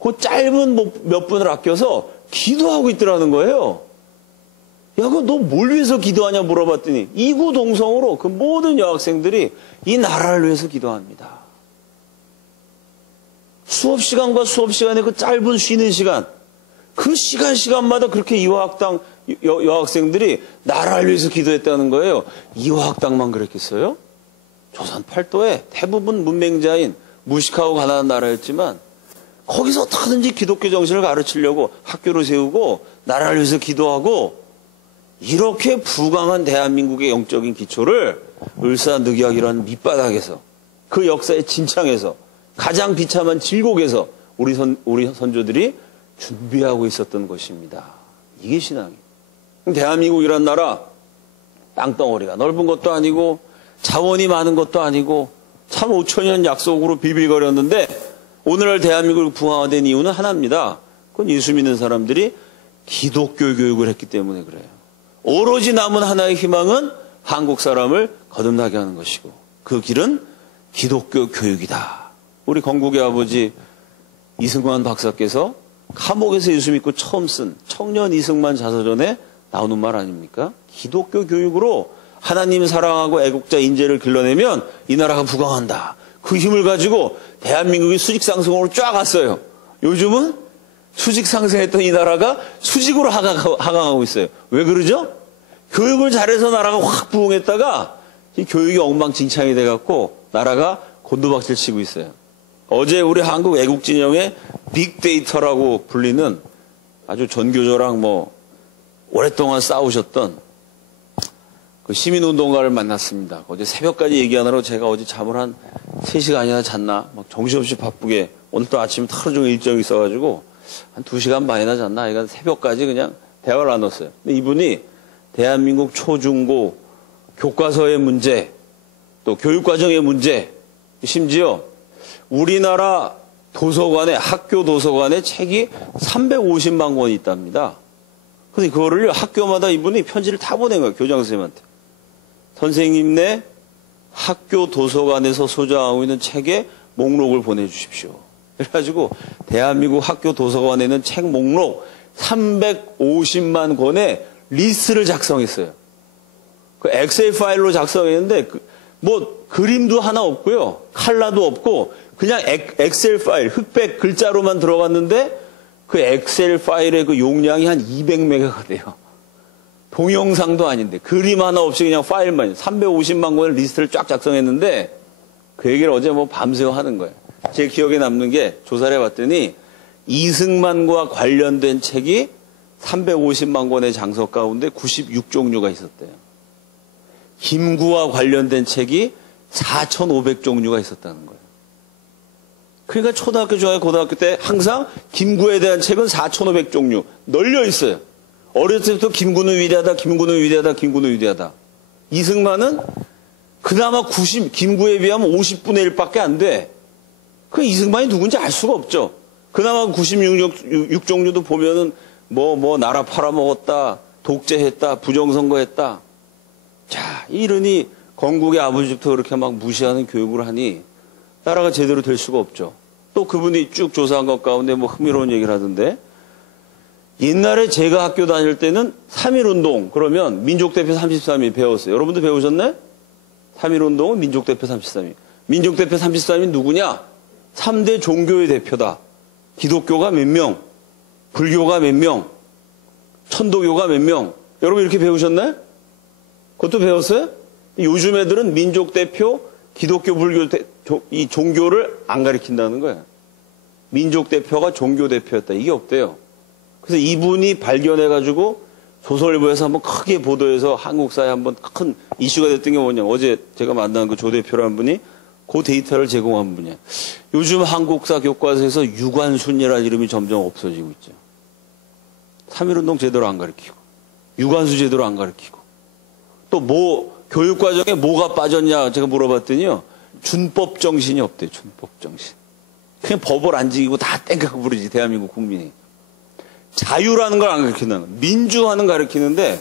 그 짧은 몇 분을 아껴서 기도하고 있더라는 거예요. 야, 너 뭘 위해서 기도하냐 물어봤더니 이구동성으로 그 모든 여학생들이 이 나라를 위해서 기도합니다. 수업 시간과 수업 시간에 그 짧은 쉬는 시간, 그 시간마다 그렇게 이화학당 여학생들이 나라를 위해서 기도했다는 거예요. 이화학당만 그랬겠어요? 조선 팔도에 대부분 문맹자인 무식하고 가난한 나라였지만 거기서 어떻게든지 기독교 정신을 가르치려고 학교를 세우고 나라를 위해서 기도하고 이렇게 부강한 대한민국의 영적인 기초를 을사늑약이라는 밑바닥에서 그 역사의 진창에서 가장 비참한 질곡에서 우리 선조들이 준비하고 있었던 것입니다. 이게 신앙이에요. 대한민국이란 나라 땅덩어리가 넓은 것도 아니고 자원이 많은 것도 아니고 참 5천년 약속으로 비빌거렸는데 오늘날 대한민국이 부흥화된 이유는 하나입니다. 그건 예수 믿는 사람들이 기독교 교육을 했기 때문에 그래요. 오로지 남은 하나의 희망은 한국 사람을 거듭나게 하는 것이고 그 길은 기독교 교육이다. 우리 건국의 아버지 이승만 박사께서 감옥에서 예수 믿고 처음 쓴 청년 이승만 자서전에 나오는 말 아닙니까? 기독교 교육으로 하나님 사랑하고 애국자 인재를 길러내면 이 나라가 부강한다. 그 힘을 가지고 대한민국이 수직 상승으로 쫙 갔어요. 요즘은 수직 상승했던 이 나라가 수직으로 하강하고 있어요. 왜 그러죠? 교육을 잘해서 나라가 확 부흥했다가 이 교육이 엉망진창이 돼갖고 나라가 곤두박질 치고 있어요. 어제 우리 한국 애국진영의 빅데이터라고 불리는 아주 전교조랑 오랫동안 싸우셨던 그 시민운동가를 만났습니다. 어제 새벽까지 얘기하느라고 제가 어제 잠을 한 3시간이나 잤나? 정신없이 바쁘게 오늘 또 아침에 하루 종일 일정이 있어가지고 한 2시간 반이나 잤나? 이건 새벽까지 그냥 대화를 나눴어요. 근데 이분이 대한민국 초중고 교과서의 문제, 또 교육과정의 문제, 심지어 우리나라 도서관에, 학교 도서관에 책이 350만 권이 있답니다. 근데 그거를 학교마다 이분이 편지를 다 보낸 거예요. 교장 선생님한테. 선생님네 학교 도서관에서 소장하고 있는 책의 목록을 보내주십시오. 그래가지고 대한민국 학교 도서관에 있는 책 목록 350만 권의 리스트를 작성했어요. 그 엑셀 파일로 작성했는데 그림도 하나 없고요. 칼라도 없고 그냥 엑셀 파일, 흑백 글자로만 들어갔는데 그 엑셀 파일의 그 용량이 한 200메가가 돼요. 동영상도 아닌데 그림 하나 없이 그냥 파일만 350만 권의 리스트를 쫙 작성했는데 그 얘기를 어제 뭐 밤새워 하는 거예요. 제 기억에 남는 게 조사를 해봤더니 이승만과 관련된 책이 350만 권의 장서 가운데 96종류가 있었대요. 김구와 관련된 책이 4,500종류가 있었다는 거예요. 그러니까 초등학교, 중학교, 고등학교 때 항상 김구에 대한 책은 4,500종류 널려 있어요. 어렸을 때부터 김구는 위대하다, 김구는 위대하다, 김구는 위대하다. 이승만은 그나마 김구에 비하면 50분의 1밖에 안 돼. 그 이승만이 누군지 알 수가 없죠. 그나마 96종류도 보면은 나라 팔아먹었다, 독재했다, 부정선거했다. 자, 이러니 건국의 아버지부터 그렇게 막 무시하는 교육을 하니 나라가 제대로 될 수가 없죠. 또 그분이 쭉 조사한 것 가운데 뭐 흥미로운 얘기를 하던데 옛날에 제가 학교 다닐 때는 3.1운동 그러면 민족대표 33이 배웠어요. 여러분도 배우셨나요? 3.1운동은 민족대표 33이. 민족대표 33이 누구냐? 3대 종교의 대표다. 기독교가 몇 명, 불교가 몇 명, 천도교가 몇 명. 여러분 이렇게 배우셨나요? 그것도 배웠어요? 요즘 애들은 민족대표, 기독교, 불교, 이 종교를 안 가리킨다는 거예요. 민족대표가 종교대표였다. 이게 없대요. 그래서 이분이 발견해가지고 조선일보에서 한번 크게 보도해서 한국사에 한번 큰 이슈가 됐던 게 뭐냐. 어제 제가 만난 그 조 대표라는 분이 그 데이터를 제공한 분이에요. 요즘 한국사 교과서에서 유관순이라는 이름이 점점 없어지고 있죠. 3.1운동 제대로 안 가르치고 유관순 제대로 안 가르치고 또 교육과정에 뭐가 빠졌냐 제가 물어봤더니요. 준법 정신이 없대요. 준법 정신. 그냥 법을 안 지키고 다 땡깡 부르지 대한민국 국민이. 자유라는 걸 안 가르치는 거예요. 민주화는 가르치는데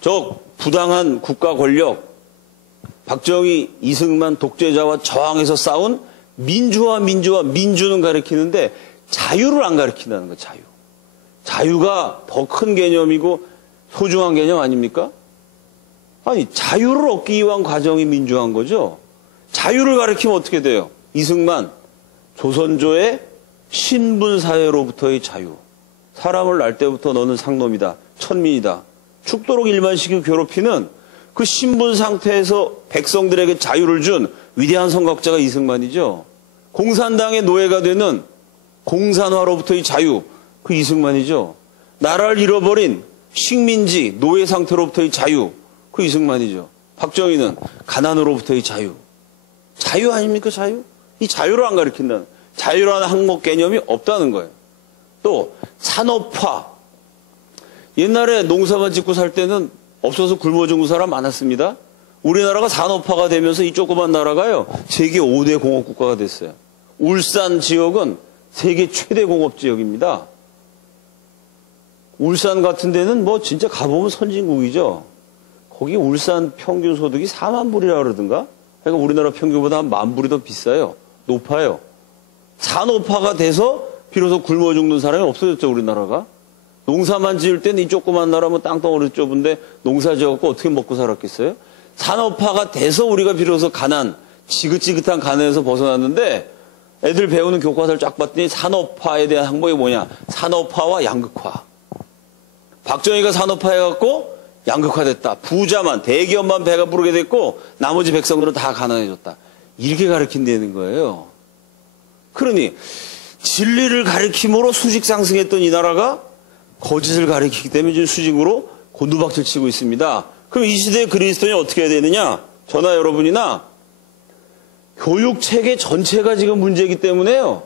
저 부당한 국가 권력 박정희, 이승만 독재자와 저항해서 싸운 민주는 가르치는데 자유를 안 가르친다는 거예요. 자유. 자유가 더 큰 개념이고 소중한 개념 아닙니까? 아니 자유를 얻기 위한 과정이 민주화인 거죠. 자유를 가르치면 어떻게 돼요? 이승만 조선조의 신분사회로부터의 자유. 사람을 날 때부터 너는 상놈이다. 천민이다. 죽도록 일반시키고 괴롭히는 그 신분 상태에서 백성들에게 자유를 준 위대한 선각자가 이승만이죠. 공산당의 노예가 되는 공산화로부터의 자유. 그 이승만이죠. 나라를 잃어버린 식민지 노예 상태로부터의 자유. 그 이승만이죠. 박정희는 가난으로부터의 자유. 자유 아닙니까 자유? 이 자유를 안 가르친다는 자유라는 항목 개념이 없다는 거예요. 또 산업화. 옛날에 농사만 짓고 살 때는 없어서 굶어 죽는 사람 많았습니다. 우리나라가 산업화가 되면서 이 조그만 나라가요. 세계 5대 공업 국가가 됐어요. 울산 지역은 세계 최대 공업 지역입니다. 울산 같은 데는 뭐 진짜 가보면 선진국이죠. 거기 울산 평균 소득이 4만 불이라 그러던가? 그러니까 우리나라 평균보다 한 10,000불이 더 비싸요. 높아요. 산업화가 돼서 비로소 굶어 죽는 사람이 없어졌죠, 우리나라가. 농사만 지을 때는 이 조그만 나라면 땅덩어리 좁은데 농사 지어갖고 어떻게 먹고 살았겠어요? 산업화가 돼서 우리가 비로소 지긋지긋한 가난에서 벗어났는데 애들 배우는 교과서를 쫙 봤더니 산업화에 대한 항목이 뭐냐? 산업화와 양극화. 박정희가 산업화해갖고 양극화됐다. 부자만, 대기업만 배가 부르게 됐고 나머지 백성들은 다 가난해졌다. 이렇게 가르친다는 거예요. 그러니 진리를 가르침으로 수직 상승했던 이 나라가 거짓을 가르치기 때문에 지금 수직으로 곤두박질 치고 있습니다. 그럼 이 시대의 그리스도인이 어떻게 해야 되느냐? 저나 여러분이나 교육체계 전체가 지금 문제이기 때문에요.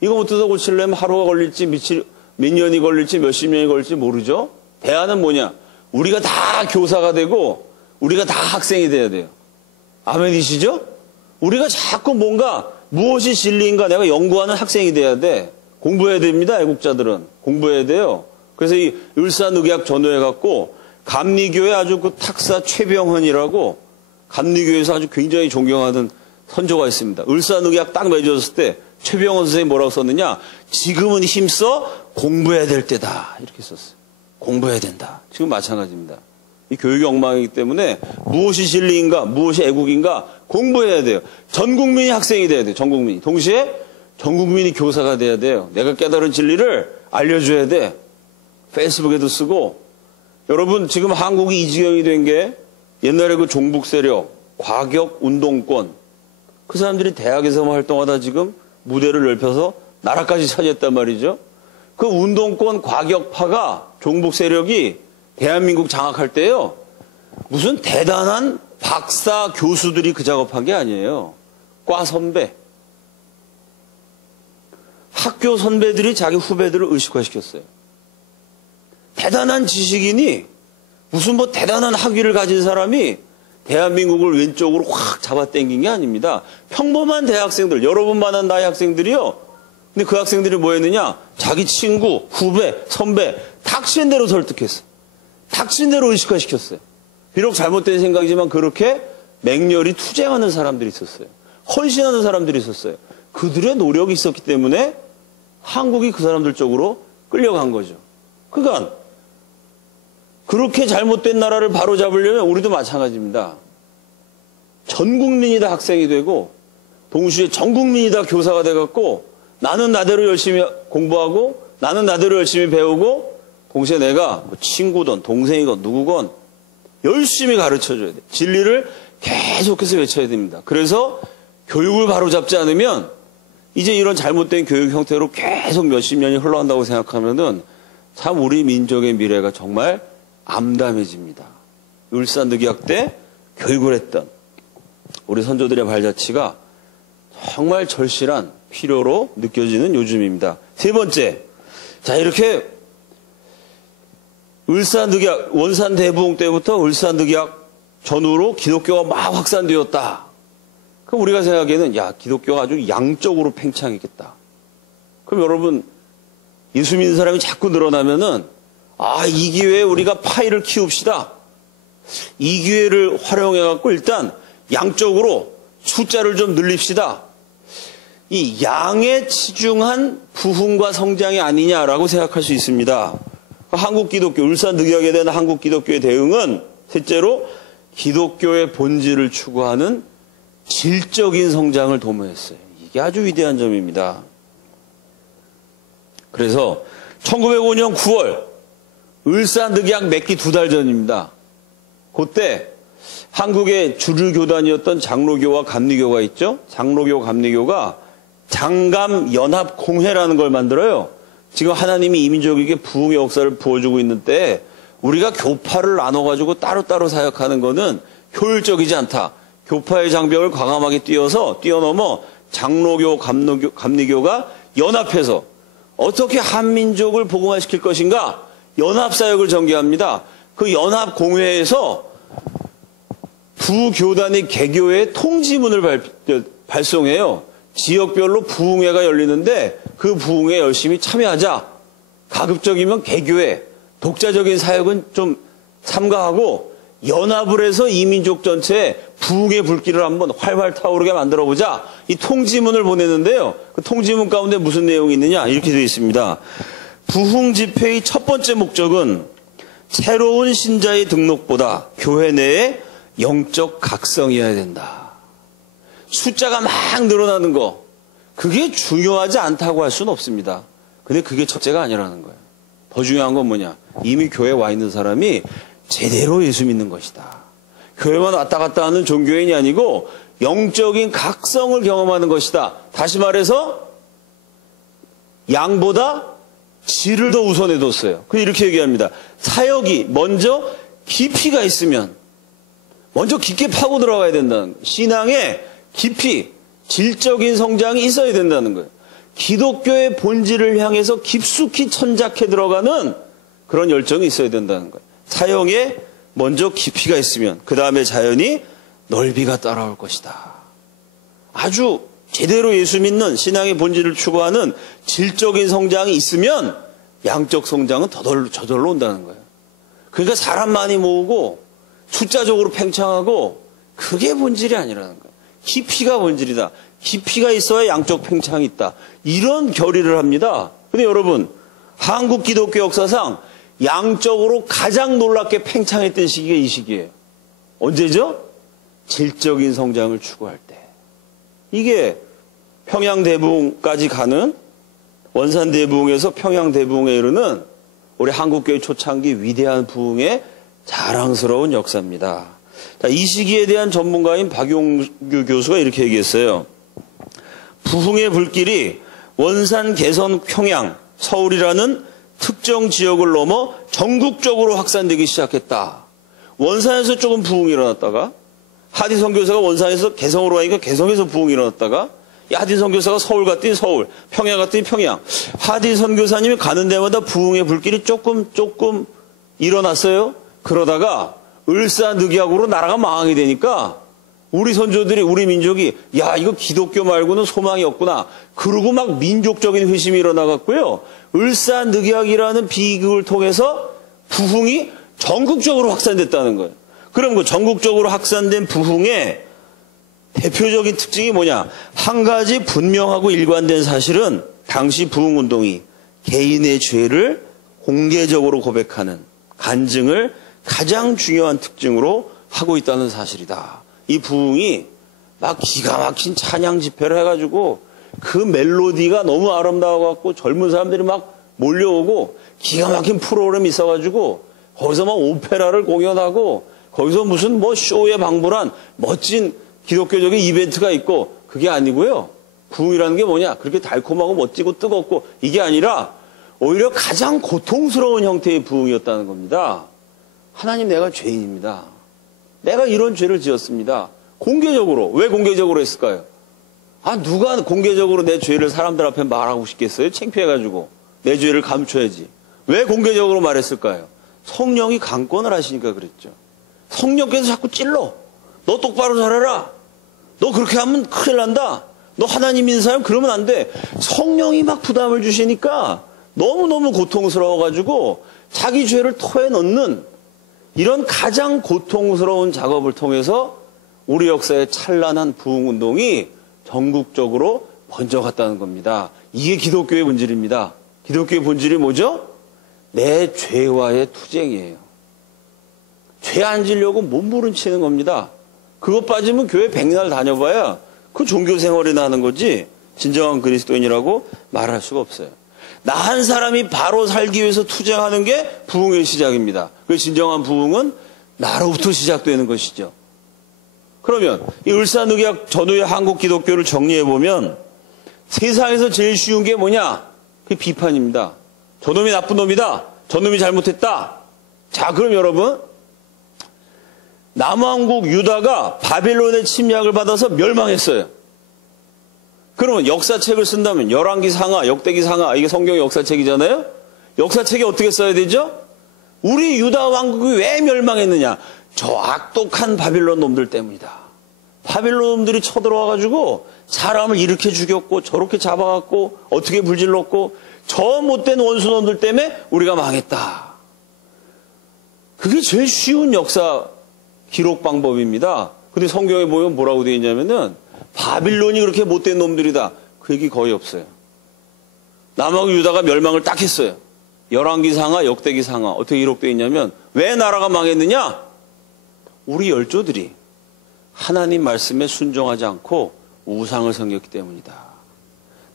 이거 어떻게 고치려면 하루가 걸릴지 몇 년이 걸릴지 몇십 년이 걸릴지 모르죠. 대안은 뭐냐? 우리가 다 교사가 되고 우리가 다 학생이 돼야 돼요. 아멘이시죠? 우리가 자꾸 무엇이 진리인가 내가 연구하는 학생이 돼야 돼. 공부해야 됩니다. 애국자들은. 공부해야 돼요. 그래서 이 을사늑약 전후해갖고 감리교회 아주 그 탁사 최병헌이라고 감리교회에서 아주 굉장히 존경하는 선조가 있습니다. 을사늑약 딱 맺어졌을 때 최병헌 선생님이 뭐라고 썼느냐? 지금은 힘써 공부해야 될 때다. 이렇게 썼어요. 공부해야 된다. 지금 마찬가지입니다. 이 교육이 엉망이기 때문에 무엇이 진리인가, 무엇이 애국인가 공부해야 돼요. 전 국민이 학생이 돼야 돼요. 전 국민이. 동시에 전 국민이 교사가 돼야 돼요. 내가 깨달은 진리를 알려줘야 돼. 페이스북에도 쓰고. 여러분, 지금 한국이 이 지경이 된 게 옛날에 그 종북 세력, 과격 운동권, 그 사람들이 대학에서만 활동하다 지금 무대를 넓혀서 나라까지 차지했단 말이죠. 그 운동권 과격파가 종북 세력이 대한민국 장악할 때요. 무슨 대단한 박사 교수들이 그 작업한 게 아니에요. 과 선배. 학교 선배들이 자기 후배들을 의식화시켰어요. 대단한 지식인이 무슨 뭐 대단한 학위를 가진 사람이 대한민국을 왼쪽으로 확 잡아당긴 게 아닙니다. 평범한 대학생들, 여러분 만한 나이 학생들이요. 근데 그 학생들이 뭐 했느냐? 자기 친구, 후배, 선배, 닥친 대로 설득했어. 닥친 대로 의식화시켰어요. 비록 잘못된 생각이지만 그렇게 맹렬히 투쟁하는 사람들이 있었어요. 헌신하는 사람들이 있었어요. 그들의 노력이 있었기 때문에 한국이 그 사람들 쪽으로 끌려간 거죠. 그러니까 그렇게 잘못된 나라를 바로잡으려면 우리도 마찬가지입니다. 전 국민이 다 학생이 되고 동시에 전 국민이 다 교사가 돼갖고 나는 나대로 열심히 공부하고 나는 나대로 열심히 배우고 동시에 내가 뭐 친구든 동생이건 누구건 열심히 가르쳐줘야 돼. 진리를 계속해서 외쳐야 됩니다. 그래서 교육을 바로잡지 않으면 이제 이런 잘못된 교육 형태로 계속 몇십 년이 흘러간다고 생각하면은 참 우리 민족의 미래가 정말 암담해집니다. 울산늑약 때 교육을 했던 우리 선조들의 발자취가 정말 절실한 필요로 느껴지는 요즘입니다. 세 번째, 자 이렇게 울산늑약, 원산대부흥 때부터 울산늑약 전후로 기독교가 막 확산되었다. 그럼 우리가 생각하기에는 야 기독교가 아주 양적으로 팽창했겠다. 그럼 여러분 예수 믿는 사람이 자꾸 늘어나면은 이 기회에 우리가 파이를 키웁시다. 이 기회를 활용해갖고 일단 양적으로 숫자를 좀 늘립시다. 이 양에 치중한 부흥과 성장이 아니냐라고 생각할 수 있습니다. 한국 기독교, 울산늑약에 대한 한국 기독교의 대응은 셋째로 기독교의 본질을 추구하는 질적인 성장을 도모했어요. 이게 아주 위대한 점입니다. 그래서 1905년 9월 울산늑약 맺기 2달 전입니다. 그때 한국의 주류 교단이었던 장로교와 감리교가 있죠. 장로교, 감리교가 장감연합공회라는 걸 만들어요. 지금 하나님이 이민족에게 부흥의 역사를 부어주고 있는 때에 우리가 교파를 나눠가지고 따로따로 사역하는 것은 효율적이지 않다. 교파의 장벽을 과감하게 뛰어넘어 장로교, 감리교가 연합해서 어떻게 한민족을 복음화시킬 것인가 연합사역을 전개합니다. 그 연합공회에서 부교단의 개교의 통지문을 발송해요. 지역별로 부흥회가 열리는데 그 부흥회에 열심히 참여하자. 가급적이면 개교회, 독자적인 사역은 좀 삼가하고 연합을 해서 이민족 전체에 부흥의 불길을 한번 활활 타오르게 만들어보자. 이 통지문을 보내는데요. 그 통지문 가운데 무슨 내용이 있느냐 이렇게 되어 있습니다. 부흥 집회의 첫 번째 목적은 새로운 신자의 등록보다 교회 내에 영적 각성이어야 된다. 숫자가 막 늘어나는 거 그게 중요하지 않다고 할 수는 없습니다. 근데 그게 첫째가 아니라는 거예요. 더 중요한 건 뭐냐? 이미 교회에 와 있는 사람이 제대로 예수 믿는 것이다. 교회만 왔다 갔다 하는 종교인이 아니고 영적인 각성을 경험하는 것이다. 다시 말해서 양보다 질을 더 우선해 뒀어요. 그래서 이렇게 얘기합니다. 사역이 먼저 깊이가 있으면 먼저 깊게 파고 들어가야 된다는 거예요. 신앙에 깊이 질적인 성장이 있어야 된다는 거예요. 기독교의 본질을 향해서 깊숙이 천작해 들어가는 그런 열정이 있어야 된다는 거예요. 사역에 먼저 깊이가 있으면 그 다음에 자연히 넓이가 따라올 것이다. 아주 제대로 예수 믿는 신앙의 본질을 추구하는 질적인 성장이 있으면 양적 성장은 저절로 온다는 거예요. 그러니까 사람 많이 모으고 숫자적으로 팽창하고 그게 본질이 아니라는 거예요. 깊이가 본질이다. 깊이가 있어야 양적 팽창이 있다. 이런 결의를 합니다. 근데 여러분 한국 기독교 역사상 양적으로 가장 놀랍게 팽창했던 시기가 이 시기예요. 언제죠? 질적인 성장을 추구할 때. 이게 평양대부흥까지 가는 원산대부흥에서 평양대부흥에 이르는 우리 한국교회 초창기 위대한 부흥의 자랑스러운 역사입니다. 자, 이 시기에 대한 전문가인 박용규 교수가 이렇게 얘기했어요. 부흥의 불길이 원산, 개선, 평양, 서울이라는 특정 지역을 넘어 전국적으로 확산되기 시작했다. 원산에서 조금 부흥이 일어났다가, 하디 선교사가 원산에서 개성으로 가니까 개성에서 부흥이 일어났다가, 하디 선교사가 서울 갔더니 서울, 평양 갔더니 평양. 하디 선교사님이 가는 데마다 부흥의 불길이 조금 일어났어요. 그러다가 을사늑약으로 나라가 망하게 되니까 우리 선조들이, 우리 민족이 야, 이거 기독교 말고는 소망이 없구나. 그러고 막 민족적인 회심이 일어나갔고요. 을사늑약이라는 비극을 통해서 부흥이 전국적으로 확산됐다는 거예요. 그럼 그 전국적으로 확산된 부흥의 대표적인 특징이 뭐냐? 한 가지 분명하고 일관된 사실은 당시 부흥운동이 개인의 죄를 공개적으로 고백하는 간증을 가장 중요한 특징으로 하고 있다는 사실이다. 이 부흥이 막 기가 막힌 찬양 집회를 해가지고 그 멜로디가 너무 아름다워갖고 젊은 사람들이 막 몰려오고 기가 막힌 프로그램이 있어가지고 거기서 막 오페라를 공연하고 거기서 무슨 뭐 쇼에 방불한 멋진 기독교적인 이벤트가 있고 그게 아니고요. 부흥이라는 게 뭐냐? 그렇게 달콤하고 멋지고 뜨겁고 이게 아니라 오히려 가장 고통스러운 형태의 부흥이었다는 겁니다. 하나님, 내가 죄인입니다. 내가 이런 죄를 지었습니다. 공개적으로. 왜 공개적으로 했을까요? 누가 공개적으로 내 죄를 사람들 앞에 말하고 싶겠어요? 창피해가지고. 내 죄를 감춰야지. 왜 공개적으로 말했을까요? 성령이 강권을 하시니까 그랬죠. 성령께서 자꾸 찔러. 너 똑바로 살아라. 너 그렇게 하면 큰일 난다. 너 하나님인 사람 그러면 안 돼. 성령이 막 부담을 주시니까 너무너무 고통스러워가지고 자기 죄를 토해넣는 이런 가장 고통스러운 작업을 통해서 우리 역사의 찬란한 부흥운동이 전국적으로 번져갔다는 겁니다. 이게 기독교의 본질입니다. 기독교의 본질이 뭐죠? 내 죄와의 투쟁이에요. 죄 안 지려고 몸부림치는 겁니다. 그거 빠지면 교회 백날 다녀봐야 그 종교 생활이나 하는 거지 진정한 그리스도인이라고 말할 수가 없어요. 나 한 사람이 바로 살기 위해서 투쟁하는 게 부흥의 시작입니다. 그 진정한 부흥은 나로부터 시작되는 것이죠. 그러면 이 을사늑약 전후의 한국 기독교를 정리해보면 세상에서 제일 쉬운 게 뭐냐? 그게 비판입니다. 저놈이 나쁜 놈이다. 저놈이 잘못했다. 자, 그럼 여러분, 남왕국 유다가 바벨론의 침략을 받아서 멸망했어요. 그러면 역사책을 쓴다면 열왕기 상하, 역대기 상하, 이게 성경의 역사책이잖아요. 역사책에 어떻게 써야 되죠? 우리 유다 왕국이 왜 멸망했느냐? 저 악독한 바빌론 놈들 때문이다. 바빌론 놈들이 쳐들어와가지고 사람을 이렇게 죽였고 저렇게 잡아갖고 어떻게 불질렀고 저 못된 원수 놈들 때문에 우리가 망했다. 그게 제일 쉬운 역사 기록 방법입니다. 근데 성경에 보면 뭐라고 되어 있냐면은 바빌론이 그렇게 못된 놈들이다. 그 얘기 거의 없어요. 남왕 유다가 멸망을 딱 했어요. 열왕기 상하, 역대기 상하. 어떻게 기록되어 있냐면 왜 나라가 망했느냐? 우리 열조들이 하나님 말씀에 순종하지 않고 우상을 섬겼기 때문이다.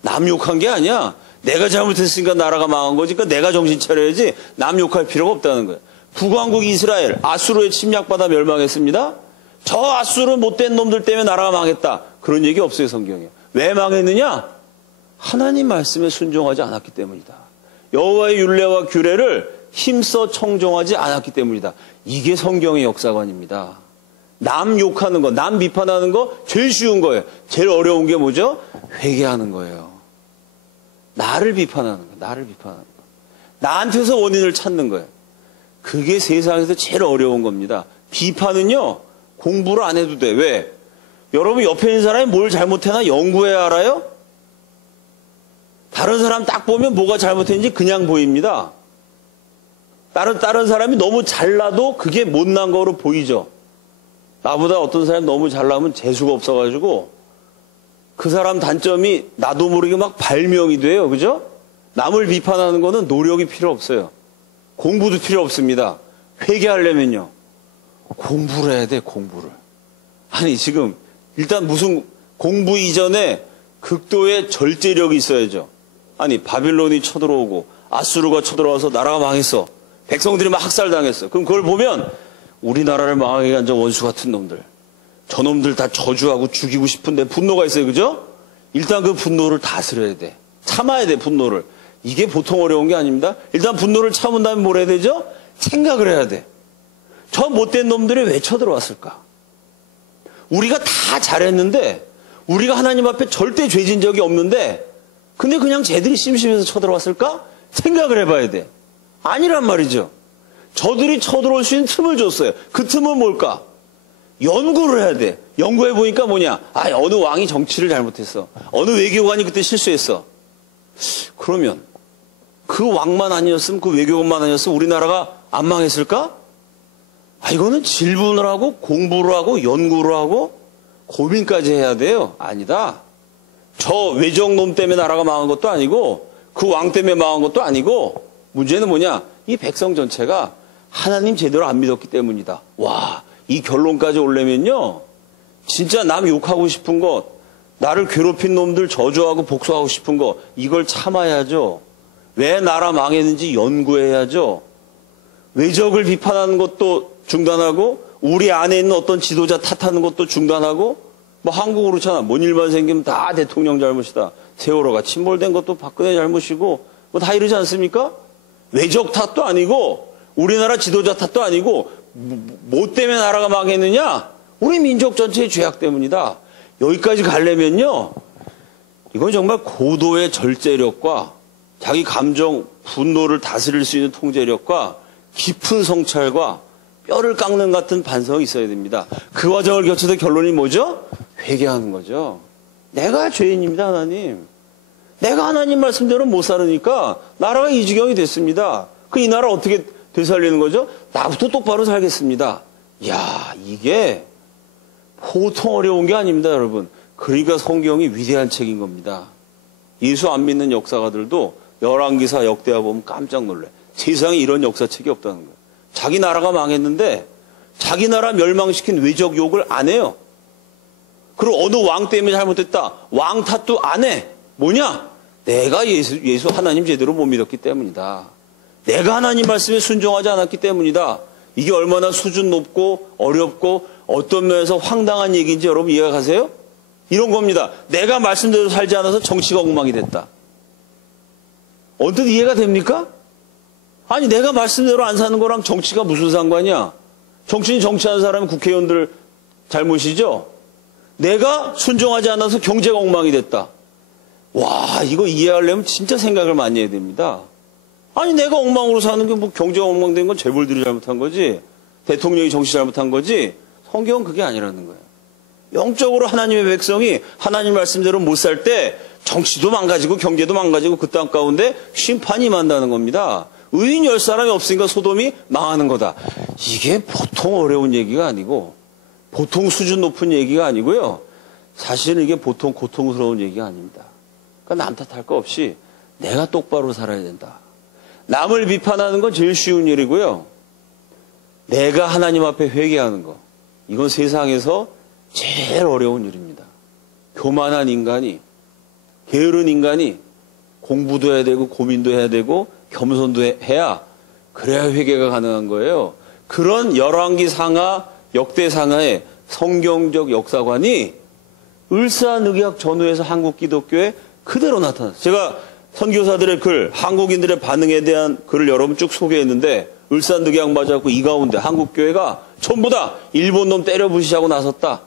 남 욕한 게 아니야. 내가 잘못했으니까 나라가 망한 거지. 그러니까 내가 정신 차려야지 남 욕할 필요가 없다는 거예요. 북왕국 이스라엘 아수르에 침략받아 멸망했습니다. 저 아수르 못된 놈들 때문에 나라가 망했다. 그런 얘기 없어요, 성경에. 왜 망했느냐? 하나님 말씀에 순종하지 않았기 때문이다. 여호와의 율례와 규례를 힘써 청종하지 않았기 때문이다. 이게 성경의 역사관입니다. 남 욕하는 거, 남 비판하는 거 제일 쉬운 거예요. 제일 어려운 게 뭐죠? 회개하는 거예요. 나를 비판하는 거, 나를 비판하는 거. 나한테서 원인을 찾는 거예요. 그게 세상에서 제일 어려운 겁니다. 비판은요, 공부를 안 해도 돼. 왜? 여러분 옆에 있는 사람이 뭘 잘못해나 연구해야 알아요? 다른 사람 딱 보면 뭐가 잘못했는지 그냥 보입니다. 다른 사람이 너무 잘나도 그게 못난 거로 보이죠. 나보다 어떤 사람이 너무 잘나면 재수가 없어가지고 그 사람 단점이 나도 모르게 막 발명이 돼요. 그죠? 남을 비판하는 거는 노력이 필요 없어요. 공부도 필요 없습니다. 회개하려면요. 공부를 해야 돼, 공부를. 아니, 지금, 일단 무슨 공부 이전에 극도의 절제력이 있어야죠. 아니 바빌론이 쳐들어오고 아수르가 쳐들어와서 나라가 망했어. 백성들이 막 학살당했어. 그럼 그걸 보면 우리나라를 망하게 한 저 원수 같은 놈들, 저놈들 다 저주하고 죽이고 싶은데 분노가 있어요. 그죠? 일단 그 분노를 다스려야 돼. 참아야 돼, 분노를. 이게 보통 어려운 게 아닙니다. 일단 분노를 참은 다음에 뭘 해야 되죠? 생각을 해야 돼. 저 못된 놈들이 왜 쳐들어왔을까? 우리가 다 잘했는데, 우리가 하나님 앞에 절대 죄진 적이 없는데, 근데 그냥 쟤들이 심심해서 쳐들어왔을까? 생각을 해봐야 돼. 아니란 말이죠. 저들이 쳐들어올 수 있는 틈을 줬어요. 그 틈은 뭘까? 연구를 해야 돼. 연구해보니까 뭐냐? 어느 왕이 정치를 잘못했어. 어느 외교관이 그때 실수했어. 그러면 그 왕만 아니었으면, 그 외교관만 아니었으면 우리나라가 안 망했을까? 이거는 질문을 하고 공부를 하고 연구를 하고 고민까지 해야 돼요. 아니다. 저 외적놈 때문에 나라가 망한 것도 아니고 그 왕 때문에 망한 것도 아니고, 문제는 뭐냐? 이 백성 전체가 하나님 제대로 안 믿었기 때문이다. 와, 이 결론까지 오려면요, 진짜 남 욕하고 싶은 것, 나를 괴롭힌 놈들 저주하고 복수하고 싶은 거, 이걸 참아야죠. 왜 나라 망했는지 연구해야죠. 외적을 비판하는 것도 중단하고, 우리 안에 있는 어떤 지도자 탓하는 것도 중단하고, 뭐 한국으로 그렇잖아. 뭔 일만 생기면 다 대통령 잘못이다. 세월호가 침몰된 것도 박근혜 잘못이고, 뭐 다 이러지 않습니까? 외적 탓도 아니고, 우리나라 지도자 탓도 아니고, 뭐 때문에 나라가 망했느냐? 우리 민족 전체의 죄악 때문이다. 여기까지 가려면요, 이건 정말 고도의 절제력과 자기 감정, 분노를 다스릴 수 있는 통제력과 깊은 성찰과 뼈를 깎는 같은 반성이 있어야 됩니다. 그 과정을 거쳐서 결론이 뭐죠? 회개하는 거죠. 내가 죄인입니다, 하나님. 내가 하나님 말씀대로 못 살으니까 나라가 이 지경이 됐습니다. 이 나라 어떻게 되살리는 거죠? 나부터 똑바로 살겠습니다. 이야, 이게 보통 어려운 게 아닙니다, 여러분. 그러니까 성경이 위대한 책인 겁니다. 예수 안 믿는 역사가들도 열왕기사 역대하 보면 깜짝 놀래. 세상에 이런 역사책이 없다는 거예요. 자기 나라가 망했는데 자기 나라 멸망시킨 외적 욕을 안 해요. 그리고 어느 왕 때문에 잘못했다, 왕 탓도 안 해. 뭐냐? 내가 예수 하나님 제대로 못 믿었기 때문이다. 내가 하나님 말씀에 순종하지 않았기 때문이다. 이게 얼마나 수준 높고 어렵고 어떤 면에서 황당한 얘기인지 여러분 이해가 가세요? 이런 겁니다. 내가 말씀대로 살지 않아서 정치가 엉망이 됐다. 언뜻 이해가 됩니까? 아니, 내가 말씀대로 안 사는 거랑 정치가 무슨 상관이야? 정치인 정치하는 사람은 국회의원들 잘못이죠? 내가 순종하지 않아서 경제가 엉망이 됐다. 와, 이거 이해하려면 진짜 생각을 많이 해야 됩니다. 아니, 내가 엉망으로 사는 게 뭐 경제가 엉망된 건 재벌들이 잘못한 거지, 대통령이 정치 잘못한 거지, 성경은 그게 아니라는 거예요. 영적으로 하나님의 백성이 하나님 말씀대로 못 살 때 정치도 망가지고 경제도 망가지고 그 땅 가운데 심판이 임한다는 겁니다. 의인 10사람이 없으니까 소돔이 망하는 거다. 이게 보통 어려운 얘기가 아니고 보통 수준 높은 얘기가 아니고요. 사실은 이게 보통 고통스러운 얘기가 아닙니다. 그러니까 남 탓할 거 없이 내가 똑바로 살아야 된다. 남을 비판하는 건 제일 쉬운 일이고요. 내가 하나님 앞에 회개하는 거, 이건 세상에서 제일 어려운 일입니다. 교만한 인간이, 게으른 인간이 공부도 해야 되고 고민도 해야 되고 겸손도 해야, 그래야 회개가 가능한 거예요. 그런 열왕기 상하, 역대 상하의 성경적 역사관이 을사늑약 전후에서 한국 기독교에 그대로 나타났어요. 제가 선교사들의 글, 한국인들의 반응에 대한 글을 여러분 쭉 소개했는데, 을사늑약 맞았고 이 가운데 한국교회가 전부 다 일본 놈 때려 부시자고 나섰다,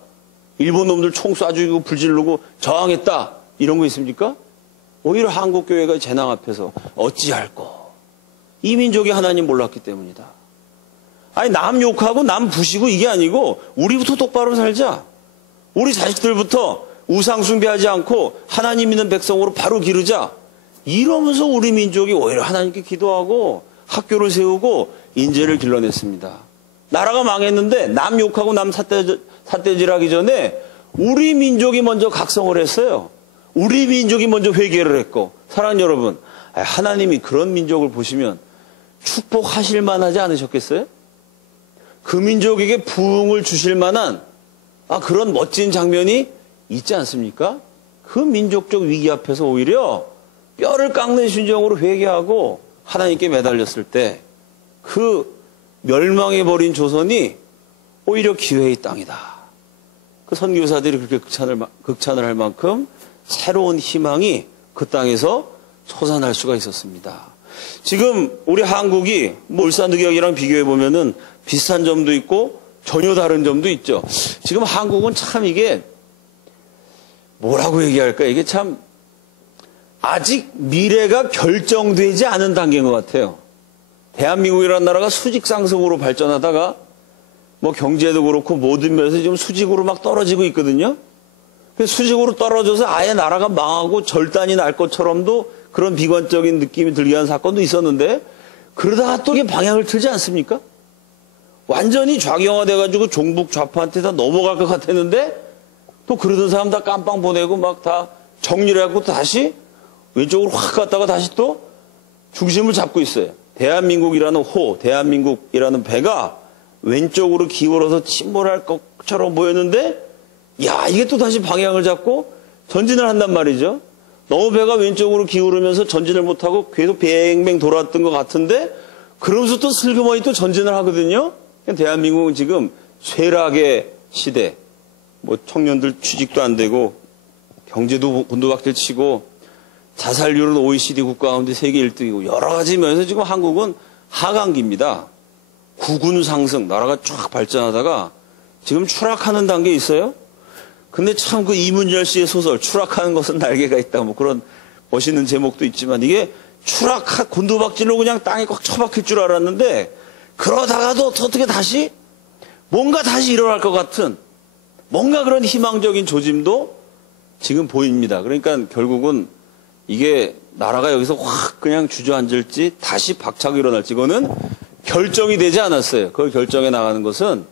일본 놈들 총 쏴 죽이고 불 지르고 저항했다, 이런 거 있습니까? 오히려 한국교회가 재난 앞에서 어찌할꼬, 이 민족이 하나님 몰랐기 때문이다. 아니, 남 욕하고 남 부시고 이게 아니고 우리부터 똑바로 살자. 우리 자식들부터 우상 숭배하지 않고 하나님 믿는 백성으로 바로 기르자. 이러면서 우리 민족이 오히려 하나님께 기도하고 학교를 세우고 인재를 길러냈습니다. 나라가 망했는데 남 욕하고 남 삿대질하기 전에 우리 민족이 먼저 각성을 했어요. 우리 민족이 먼저 회개를 했고. 사랑하는 여러분, 하나님이 그런 민족을 보시면 축복하실 만하지 않으셨겠어요? 그 민족에게 부흥을 주실 만한 그런 멋진 장면이 있지 않습니까? 그 민족적 위기 앞에서 오히려 뼈를 깎는 심정으로 회개하고 하나님께 매달렸을 때 그 멸망해버린 조선이 오히려 기회의 땅이다. 그 선교사들이 그렇게 극찬을 할 만큼 새로운 희망이 그 땅에서 솟아날 수가 있었습니다. 지금 우리 한국이 뭐 울산특약이랑 비교해 보면은 비슷한 점도 있고 전혀 다른 점도 있죠. 지금 한국은 참 이게 뭐라고 얘기할까? 이게 참 아직 미래가 결정되지 않은 단계인 것 같아요. 대한민국이라는 나라가 수직 상승으로 발전하다가 뭐 경제도 그렇고 모든 면에서 지금 수직으로 막 떨어지고 있거든요. 수직으로 떨어져서 아예 나라가 망하고 절단이 날 것처럼도 그런 비관적인 느낌이 들게 한 사건도 있었는데 그러다가 또 이게 방향을 틀지 않습니까? 완전히 좌경화돼가지고 종북 좌파한테 다 넘어갈 것 같았는데 또 그러던 사람 다 깜빵 보내고 막 다 정리를 해갖고 또 다시 왼쪽으로 확 갔다가 다시 또 중심을 잡고 있어요. 대한민국이라는 대한민국이라는 배가 왼쪽으로 기울어서 침몰할 것처럼 보였는데 야, 이게 또 다시 방향을 잡고 전진을 한단 말이죠. 너무 배가 왼쪽으로 기울으면서 전진을 못하고 계속 뱅뱅 돌았던 것 같은데 그러면서 또 슬그머니 또 전진을 하거든요. 대한민국은 지금 쇠락의 시대, 뭐 청년들 취직도 안 되고 경제도 곤두박질 치고 자살률은 OECD 국가 가운데 세계 1등이고 여러 가지 면에서 지금 한국은 하강기입니다. 국운 상승, 나라가 쫙 발전하다가 지금 추락하는 단계에 있어요. 근데 참 그 이문열 씨의 소설 추락하는 것은 날개가 있다 뭐 그런 멋있는 제목도 있지만 이게 곤두박질로 그냥 땅에 꽉 처박힐 줄 알았는데 그러다가도 어떻게 다시 뭔가 다시 일어날 것 같은 뭔가 그런 희망적인 조짐도 지금 보입니다. 그러니까 결국은 이게 나라가 여기서 확 그냥 주저앉을지 다시 박차고 일어날지 이거는 결정이 되지 않았어요. 그걸 결정해 나가는 것은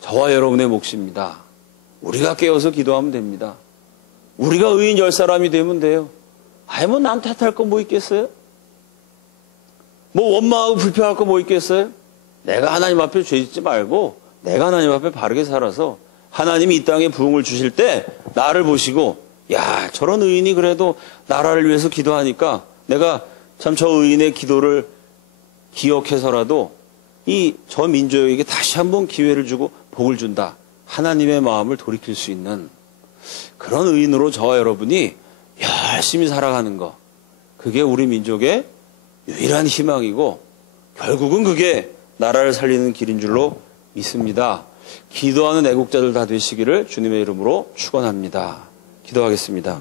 저와 여러분의 몫입니다. 우리가 깨어서 기도하면 됩니다. 우리가 의인 10사람이 되면 돼요. 아이 뭐 남 탓할 거 뭐 있겠어요? 뭐 원망하고 불평할 거 뭐 있겠어요? 내가 하나님 앞에 죄 짓지 말고 내가 하나님 앞에 바르게 살아서 하나님이 이 땅에 부흥을 주실 때 나를 보시고 야 저런 의인이 그래도 나라를 위해서 기도하니까 내가 참 저 의인의 기도를 기억해서라도 이 저 민족에게 다시 한번 기회를 주고 복을 준다. 하나님의 마음을 돌이킬 수 있는 그런 의인으로 저와 여러분이 열심히 살아가는 것. 그게 우리 민족의 유일한 희망이고 결국은 그게 나라를 살리는 길인 줄로 믿습니다. 기도하는 애국자들 다 되시기를 주님의 이름으로 축원합니다. 기도하겠습니다.